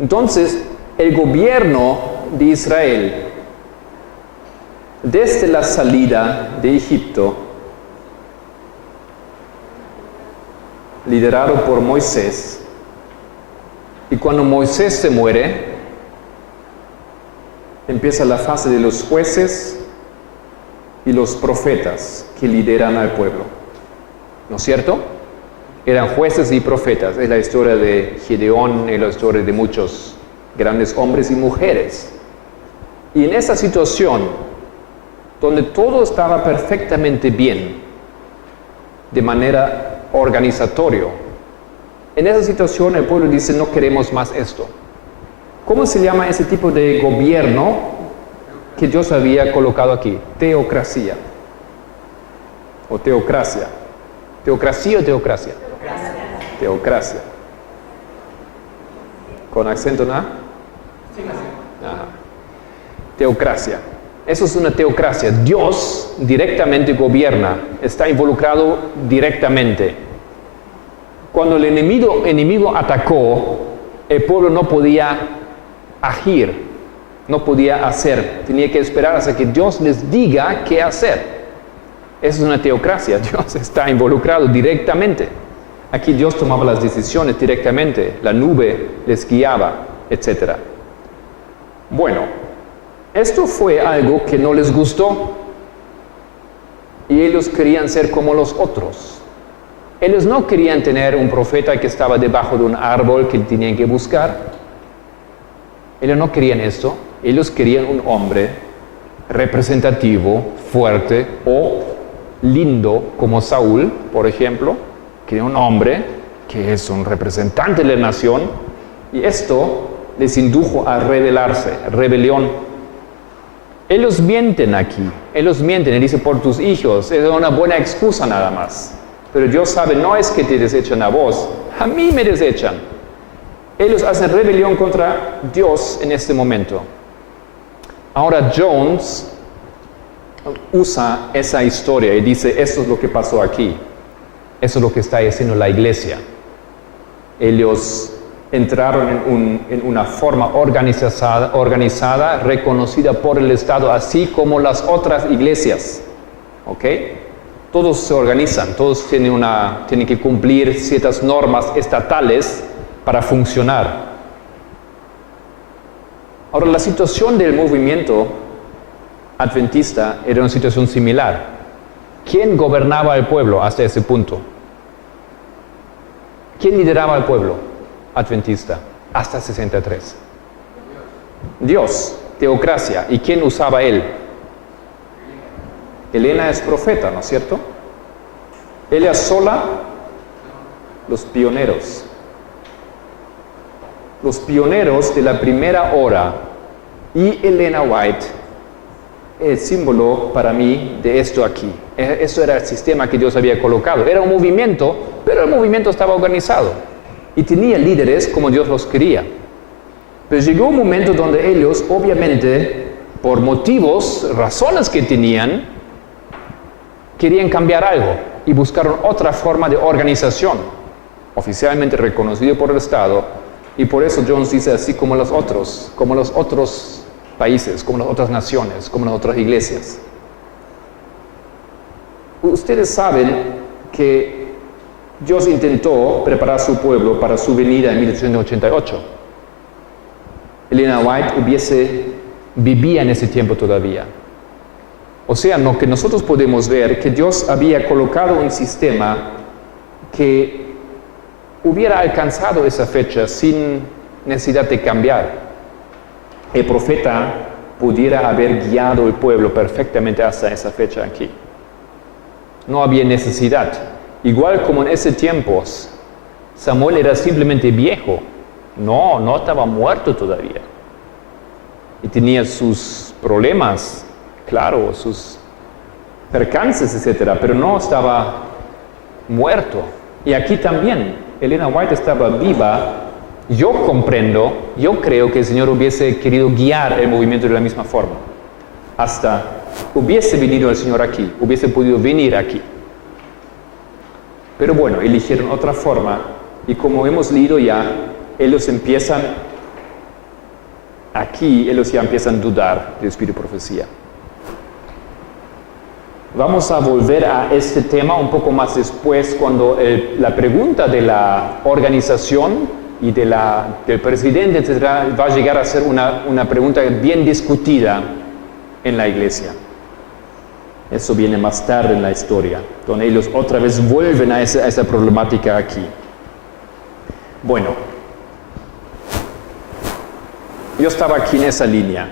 Entonces, el gobierno de Israel, desde la salida de Egipto, liderado por Moisés, y cuando Moisés se muere, empieza la fase de los jueces y los profetas que lideran al pueblo. ¿No es cierto? Eran jueces y profetas. Es la historia de Gedeón, es la historia de muchos grandes hombres y mujeres. Y en esa situación, donde todo estaba perfectamente bien, de manera organizatoria, en esa situación el pueblo dice, no queremos más esto. ¿Cómo se llama ese tipo de gobierno que Dios había colocado aquí? Teocracia. O teocracia. ¿Teocracia o teocracia? Teocracia. ¿Con acento en A? Sin acento. Ajá. Teocracia. Eso es una teocracia. Dios directamente gobierna, está involucrado directamente. Cuando el enemigo atacó, el pueblo no podía agir, no podía hacer. Tenía que esperar hasta que Dios les diga qué hacer. Eso es una teocracia. Dios está involucrado directamente. Aquí Dios tomaba las decisiones directamente. La nube les guiaba, etc. Bueno, esto fue algo que no les gustó. Y ellos querían ser como los otros. Ellos no querían tener un profeta que estaba debajo de un árbol que tenían que buscar. Ellos no querían esto. Ellos querían un hombre representativo, fuerte o lindo como Saúl, por ejemplo. Querían un hombre que es un representante de la nación. Y esto les indujo a rebelarse, rebelión. Ellos mienten aquí, ellos mienten, él dice por tus hijos, es una buena excusa nada más. Pero Dios sabe, no es que te desechan a vos, a mí me desechan. Ellos hacen rebelión contra Dios en este momento. Ahora Jones usa esa historia y dice, esto es lo que pasó aquí, eso es lo que está haciendo la iglesia. Ellos entraron en una forma organizada, reconocida por el Estado, así como las otras iglesias. ¿Ok? Todos se organizan, todos tienen que cumplir ciertas normas estatales para funcionar. Ahora, la situación del movimiento adventista era una situación similar. ¿Quién gobernaba el pueblo hasta ese punto? ¿Quién lideraba al pueblo adventista hasta 63? Dios, teocracia. ¿Y quién usaba él? Elena es profeta, ¿no es cierto? Ella sola, los pioneros. Los pioneros de la primera hora y Elena White, el símbolo para mí de esto aquí. Eso era el sistema que Dios había colocado. Era un movimiento, pero el movimiento estaba organizado. Y tenía líderes como Dios los quería. Pero llegó un momento donde ellos, obviamente, por motivos, razones que tenían, querían cambiar algo y buscaron otra forma de organización, oficialmente reconocido por el Estado, y por eso Jones dice así como los otros países, como las otras naciones, como las otras iglesias. Ustedes saben que Dios intentó preparar a su pueblo para su venida en 1888. Elena White vivía en ese tiempo todavía. O sea, lo que nosotros podemos ver que Dios había colocado un sistema que hubiera alcanzado esa fecha sin necesidad de cambiar. El profeta pudiera haber guiado al pueblo perfectamente hasta esa fecha aquí. No había necesidad. Igual como en ese tiempo, Samuel era simplemente viejo, No estaba muerto todavía. Y tenía sus problemas, claro, sus percances, etc. Pero no estaba muerto. Y aquí también, Elena White estaba viva. Yo comprendo, yo creo que el Señor hubiese querido guiar el movimiento de la misma forma. Hasta hubiese venido el Señor aquí, hubiese podido venir aquí. Pero bueno, eligieron otra forma. Y como hemos leído ya, ellos ya empiezan a dudar del espíritu de profecía. Vamos a volver a este tema un poco más después, cuando la pregunta de la organización y del presidente, etcétera, va a llegar a ser una pregunta bien discutida en la iglesia. Eso viene más tarde en la historia, donde ellos otra vez vuelven a esa problemática aquí. Bueno, yo estaba aquí en esa línea.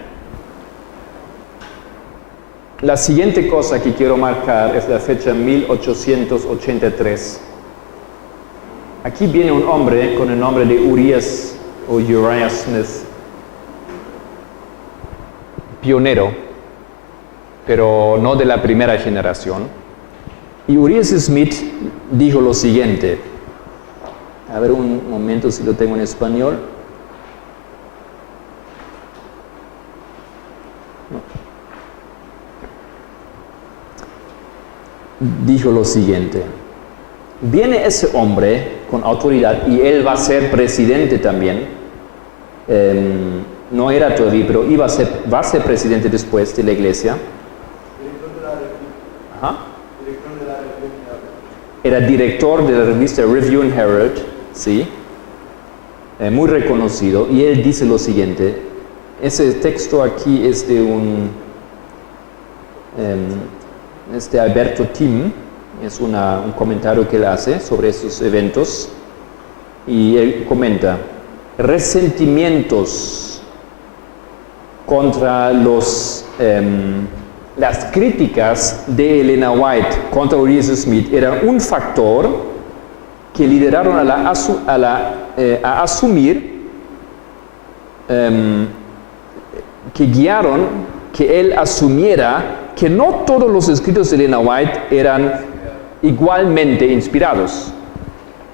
La siguiente cosa que quiero marcar es la fecha 1883. Aquí viene un hombre con el nombre de Uriah Smith, pionero, pero no de la primera generación. Y Uriah Smith dijo lo siguiente. A ver un momento si lo tengo en español. Dijo lo siguiente: viene ese hombre con autoridad y él va a ser presidente también. No era todavía, pero va a ser presidente después de la iglesia. Ajá. Era director de la revista Review and Herald, ¿sí? Muy reconocido, y él dice lo siguiente. Ese texto aquí es de Alberto Tim, es un comentario que él hace sobre esos eventos, y él comenta: resentimientos contra las críticas de Elena White contra Uriah Smith eran un factor que lideraron a asumir, que guiaron que él asumiera que no todos los escritos de Elena White eran igualmente inspirados.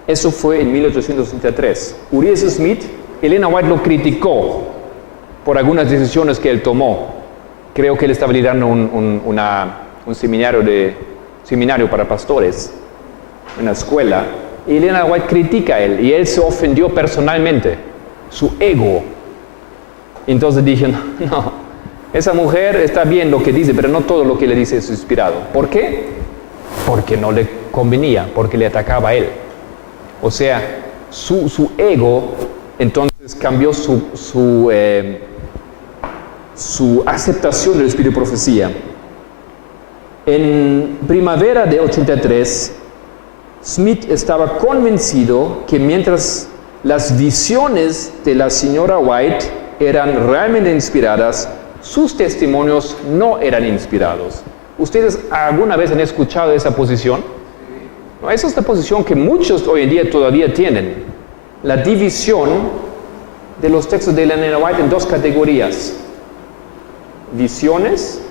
Eso fue en 1863. Uriah Smith, Elena White lo criticó por algunas decisiones que él tomó. Creo que él estaba liderando un seminario para pastores, una escuela, y Elena White critica a él, y él se ofendió personalmente, su ego. Entonces dije, no, esa mujer está bien lo que dice, pero no todo lo que le dice es inspirado. ¿Por qué? Porque no le convenía, porque le atacaba a él. O sea, su ego entonces cambió su aceptación del espíritu de profecía. En primavera de 83, Smith estaba convencido que mientras las visiones de la señora White eran realmente inspiradas, sus testimonios no eran inspirados. ¿Ustedes alguna vez han escuchado esa posición? No, esa es la posición que muchos hoy en día todavía tienen. La división de los textos de Elena White en dos categorías: visiones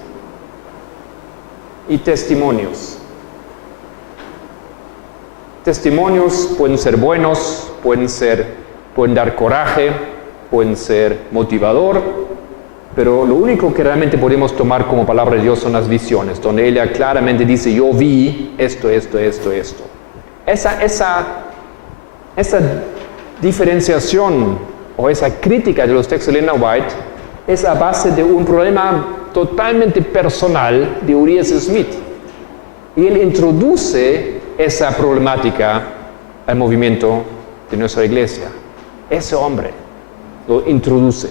y testimonios. Testimonios pueden ser buenos, pueden dar coraje, pueden ser motivador, pero lo único que realmente podemos tomar como palabra de Dios son las visiones, donde ella claramente dice: yo vi esto. Esa diferenciación o esa crítica de los textos de Elena White es a base de un problema totalmente personal de Uriah Smith. Y él introduce esa problemática al movimiento de nuestra iglesia. Ese hombre lo introduce.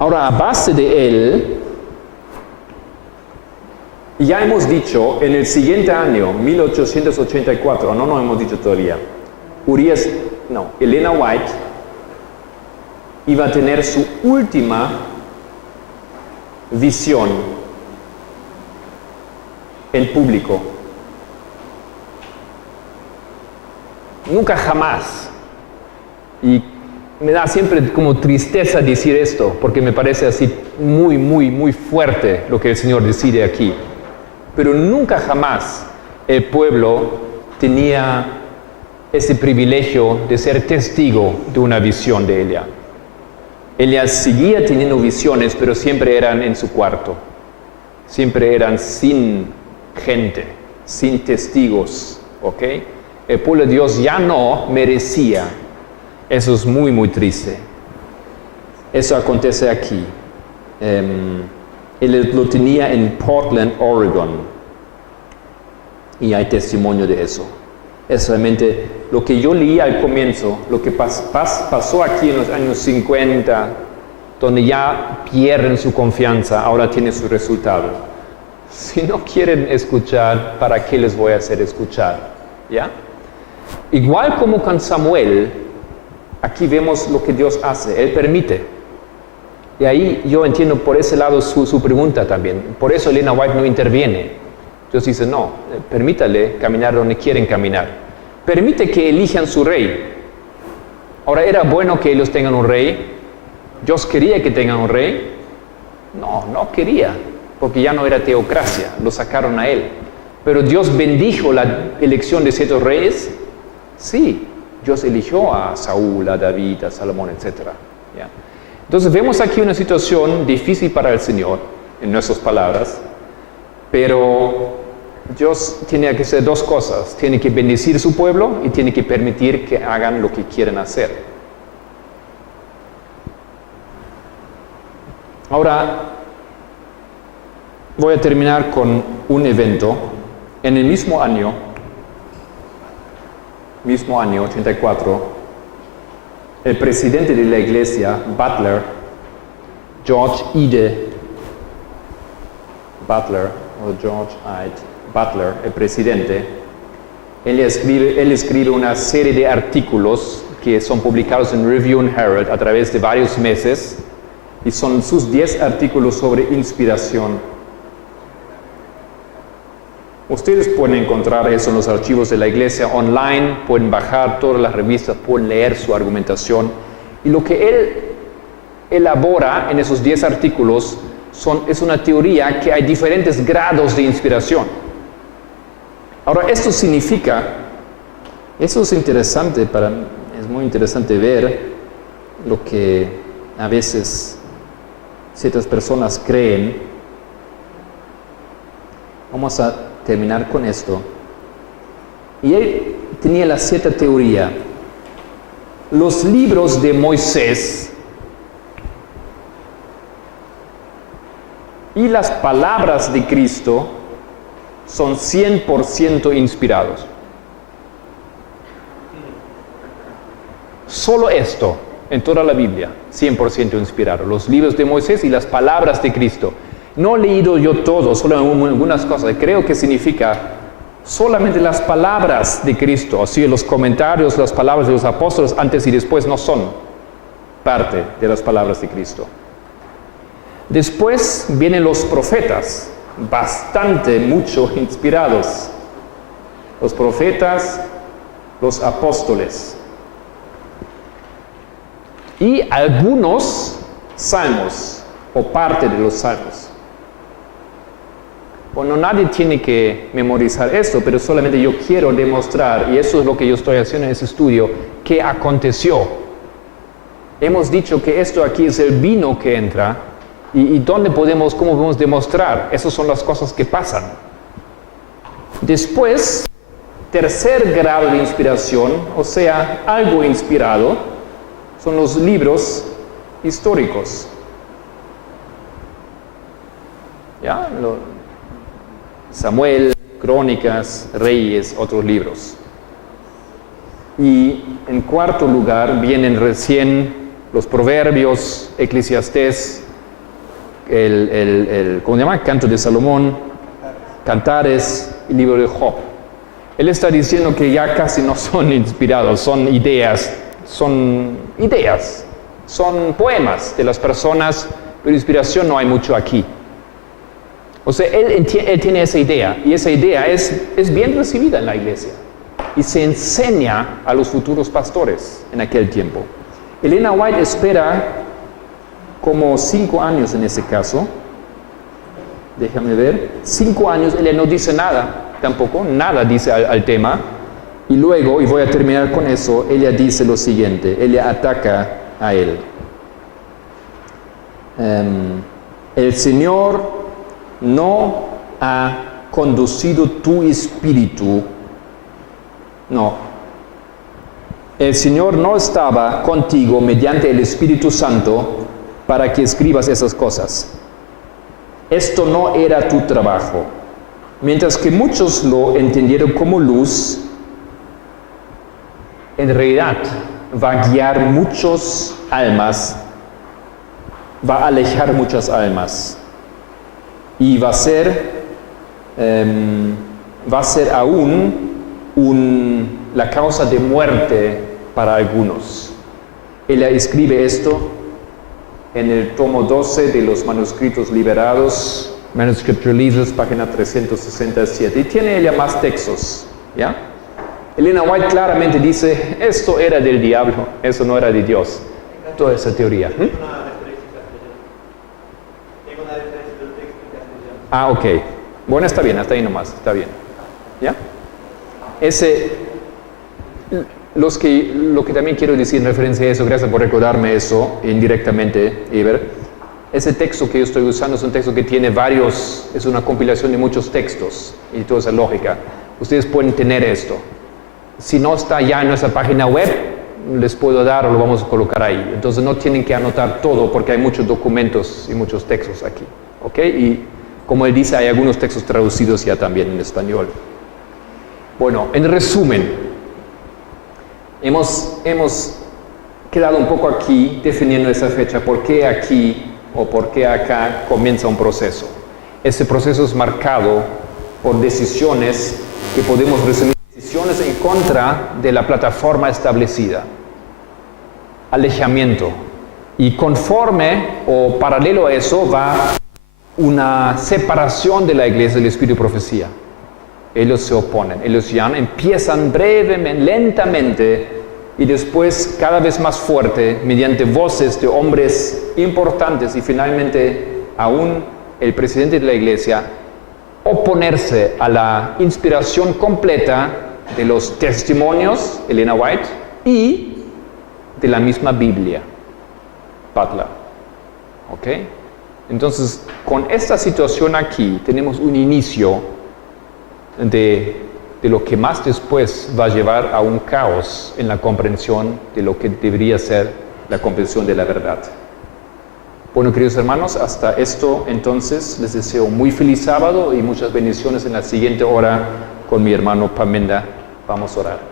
Ahora, a base de él, ya hemos dicho, en el siguiente año, 1884, no hemos dicho todavía, Elena White iba a tener su última visión en público. Nunca jamás. Y me da siempre como tristeza decir esto, porque me parece así muy, muy, muy fuerte lo que el Señor decide aquí. Pero nunca jamás el pueblo tenía ese privilegio de ser testigo de una visión de Elías. Elías seguía teniendo visiones, pero siempre eran en su cuarto. Siempre eran sin gente, sin testigos, ¿ok? El pueblo de Dios ya no merecía. Eso es muy, muy triste. Eso acontece aquí. Él lo tenía en Portland, Oregon. Y hay testimonio de eso. Es realmente lo que yo leí al comienzo, lo que pasó aquí en los años 50, donde ya pierden su confianza, ahora tiene su resultado. Si no quieren escuchar, ¿para qué les voy a hacer escuchar? ¿Ya? Igual como con Samuel, aquí vemos lo que Dios hace, Él permite. Y ahí yo entiendo por ese lado su pregunta también. Por eso Elena White no interviene. Dios dice, no, permítale caminar donde quieren caminar. Permite que elijan su rey. Ahora, ¿era bueno que ellos tengan un rey? ¿Dios quería que tengan un rey? No, no quería, porque ya no era teocracia, lo sacaron a él. Pero Dios bendijo la elección de ciertos reyes. Sí, Dios eligió a Saúl, a David, a Salomón, etc. ¿Ya? Entonces vemos aquí una situación difícil para el Señor, en nuestras palabras, pero Dios tiene que hacer dos cosas. Tiene que bendecir su pueblo y tiene que permitir que hagan lo que quieren hacer. Ahora, voy a terminar con un evento. En el mismo año 84, el presidente de la iglesia, Butler, George Ide Butler, o George Ide Butler, el presidente, él escribe una serie de artículos que son publicados en Review and Herald a través de varios meses, y son sus 10 artículos sobre inspiración. Ustedes pueden encontrar eso en los archivos de la iglesia online, pueden bajar todas las revistas, pueden leer su argumentación. Y lo que él elabora en esos 10 artículos es una teoría que hay diferentes grados de inspiración. Ahora, esto significa, eso es interesante es muy interesante ver lo que a veces ciertas personas creen. Vamos a terminar con esto. Y él tenía la cierta teoría. Los libros de Moisés y las palabras de Cristo son 100% inspirados. Solo esto, en toda la Biblia, 100% inspirado. Los libros de Moisés y las palabras de Cristo. No he leído yo todo, solo algunas cosas. Creo que significa solamente las palabras de Cristo. Así los comentarios, las palabras de los apóstoles antes y después no son parte de las palabras de Cristo. Después vienen los profetas, mucho inspirados. Los profetas, los apóstoles. Y algunos salmos, o parte de los salmos. Bueno, nadie tiene que memorizar esto, pero solamente yo quiero demostrar, y eso es lo que yo estoy haciendo en ese estudio, qué aconteció. Hemos dicho que esto aquí es el vino que entra, y cómo podemos demostrar. Esas son las cosas que pasan. Después, tercer grado de inspiración, o sea, algo inspirado, son los libros históricos. ¿Ya? Samuel, Crónicas, Reyes, otros libros. Y en cuarto lugar vienen recién los Proverbios, Eclesiastés, ¿cómo se llama? Canto de Salomón, Cantares, el libro de Job. Él está diciendo que ya casi no son inspirados, son ideas, son poemas de las personas, pero inspiración no hay mucho aquí. O sea, él tiene esa idea, y esa idea es bien recibida en la iglesia, y se enseña a los futuros pastores en aquel tiempo. Elena White espera como 5 años en ese caso. Déjame ver. 5 años, ella no dice nada tampoco, nada dice al tema. Y luego, y voy a terminar con eso, ella dice lo siguiente, ella ataca a él. El Señor no ha conducido tu espíritu. No. El Señor no estaba contigo mediante el Espíritu Santo para que escribas esas cosas. Esto no era tu trabajo. Mientras que muchos lo entendieron como luz, en realidad va a guiar muchas almas, va a alejar muchas almas y va a ser aún la causa de muerte para algunos. Ella escribe esto en el tomo 12 de los manuscritos liberados, Manuscript Releases, página 367, y tiene ella más textos, ¿ya? Elena White claramente dice, esto era del diablo, eso no era de Dios. Toda esa teoría. Tengo una referencia del texto en castellano. Ah, ok. Bueno, está bien, hasta ahí nomás, está bien. ¿Ya? Lo que también quiero decir en referencia a eso, gracias por recordarme eso indirectamente, Eber. Ese texto que yo estoy usando es un texto que tiene es una compilación de muchos textos y toda esa lógica. Ustedes pueden tener esto. Si no está ya en nuestra página web, les puedo dar o lo vamos a colocar ahí. Entonces no tienen que anotar todo porque hay muchos documentos y muchos textos aquí. ¿Ok? Y como él dice, hay algunos textos traducidos ya también en español. Bueno, en resumen, hemos quedado un poco aquí definiendo esa fecha. ¿Por qué aquí o por qué acá comienza un proceso? Ese proceso es marcado por decisiones que podemos resumir. Decisiones en contra de la plataforma establecida, alejamiento, y conforme o paralelo a eso va una separación de la iglesia del espíritu de profecía. Ellos se oponen, ellos ya empiezan brevemente, lentamente, y después cada vez más fuerte, mediante voces de hombres importantes y finalmente aún el presidente de la iglesia, oponerse a la inspiración completa de los testimonios, Elena White, y de la misma Biblia, Butler. ¿Ok? Entonces, con esta situación aquí, tenemos un inicio de lo que más después va a llevar a un caos en la comprensión de lo que debería ser la comprensión de la verdad. Bueno, queridos hermanos, hasta esto entonces les deseo muy feliz sábado y muchas bendiciones en la siguiente hora con mi hermano Pamenda. Vamos a orar.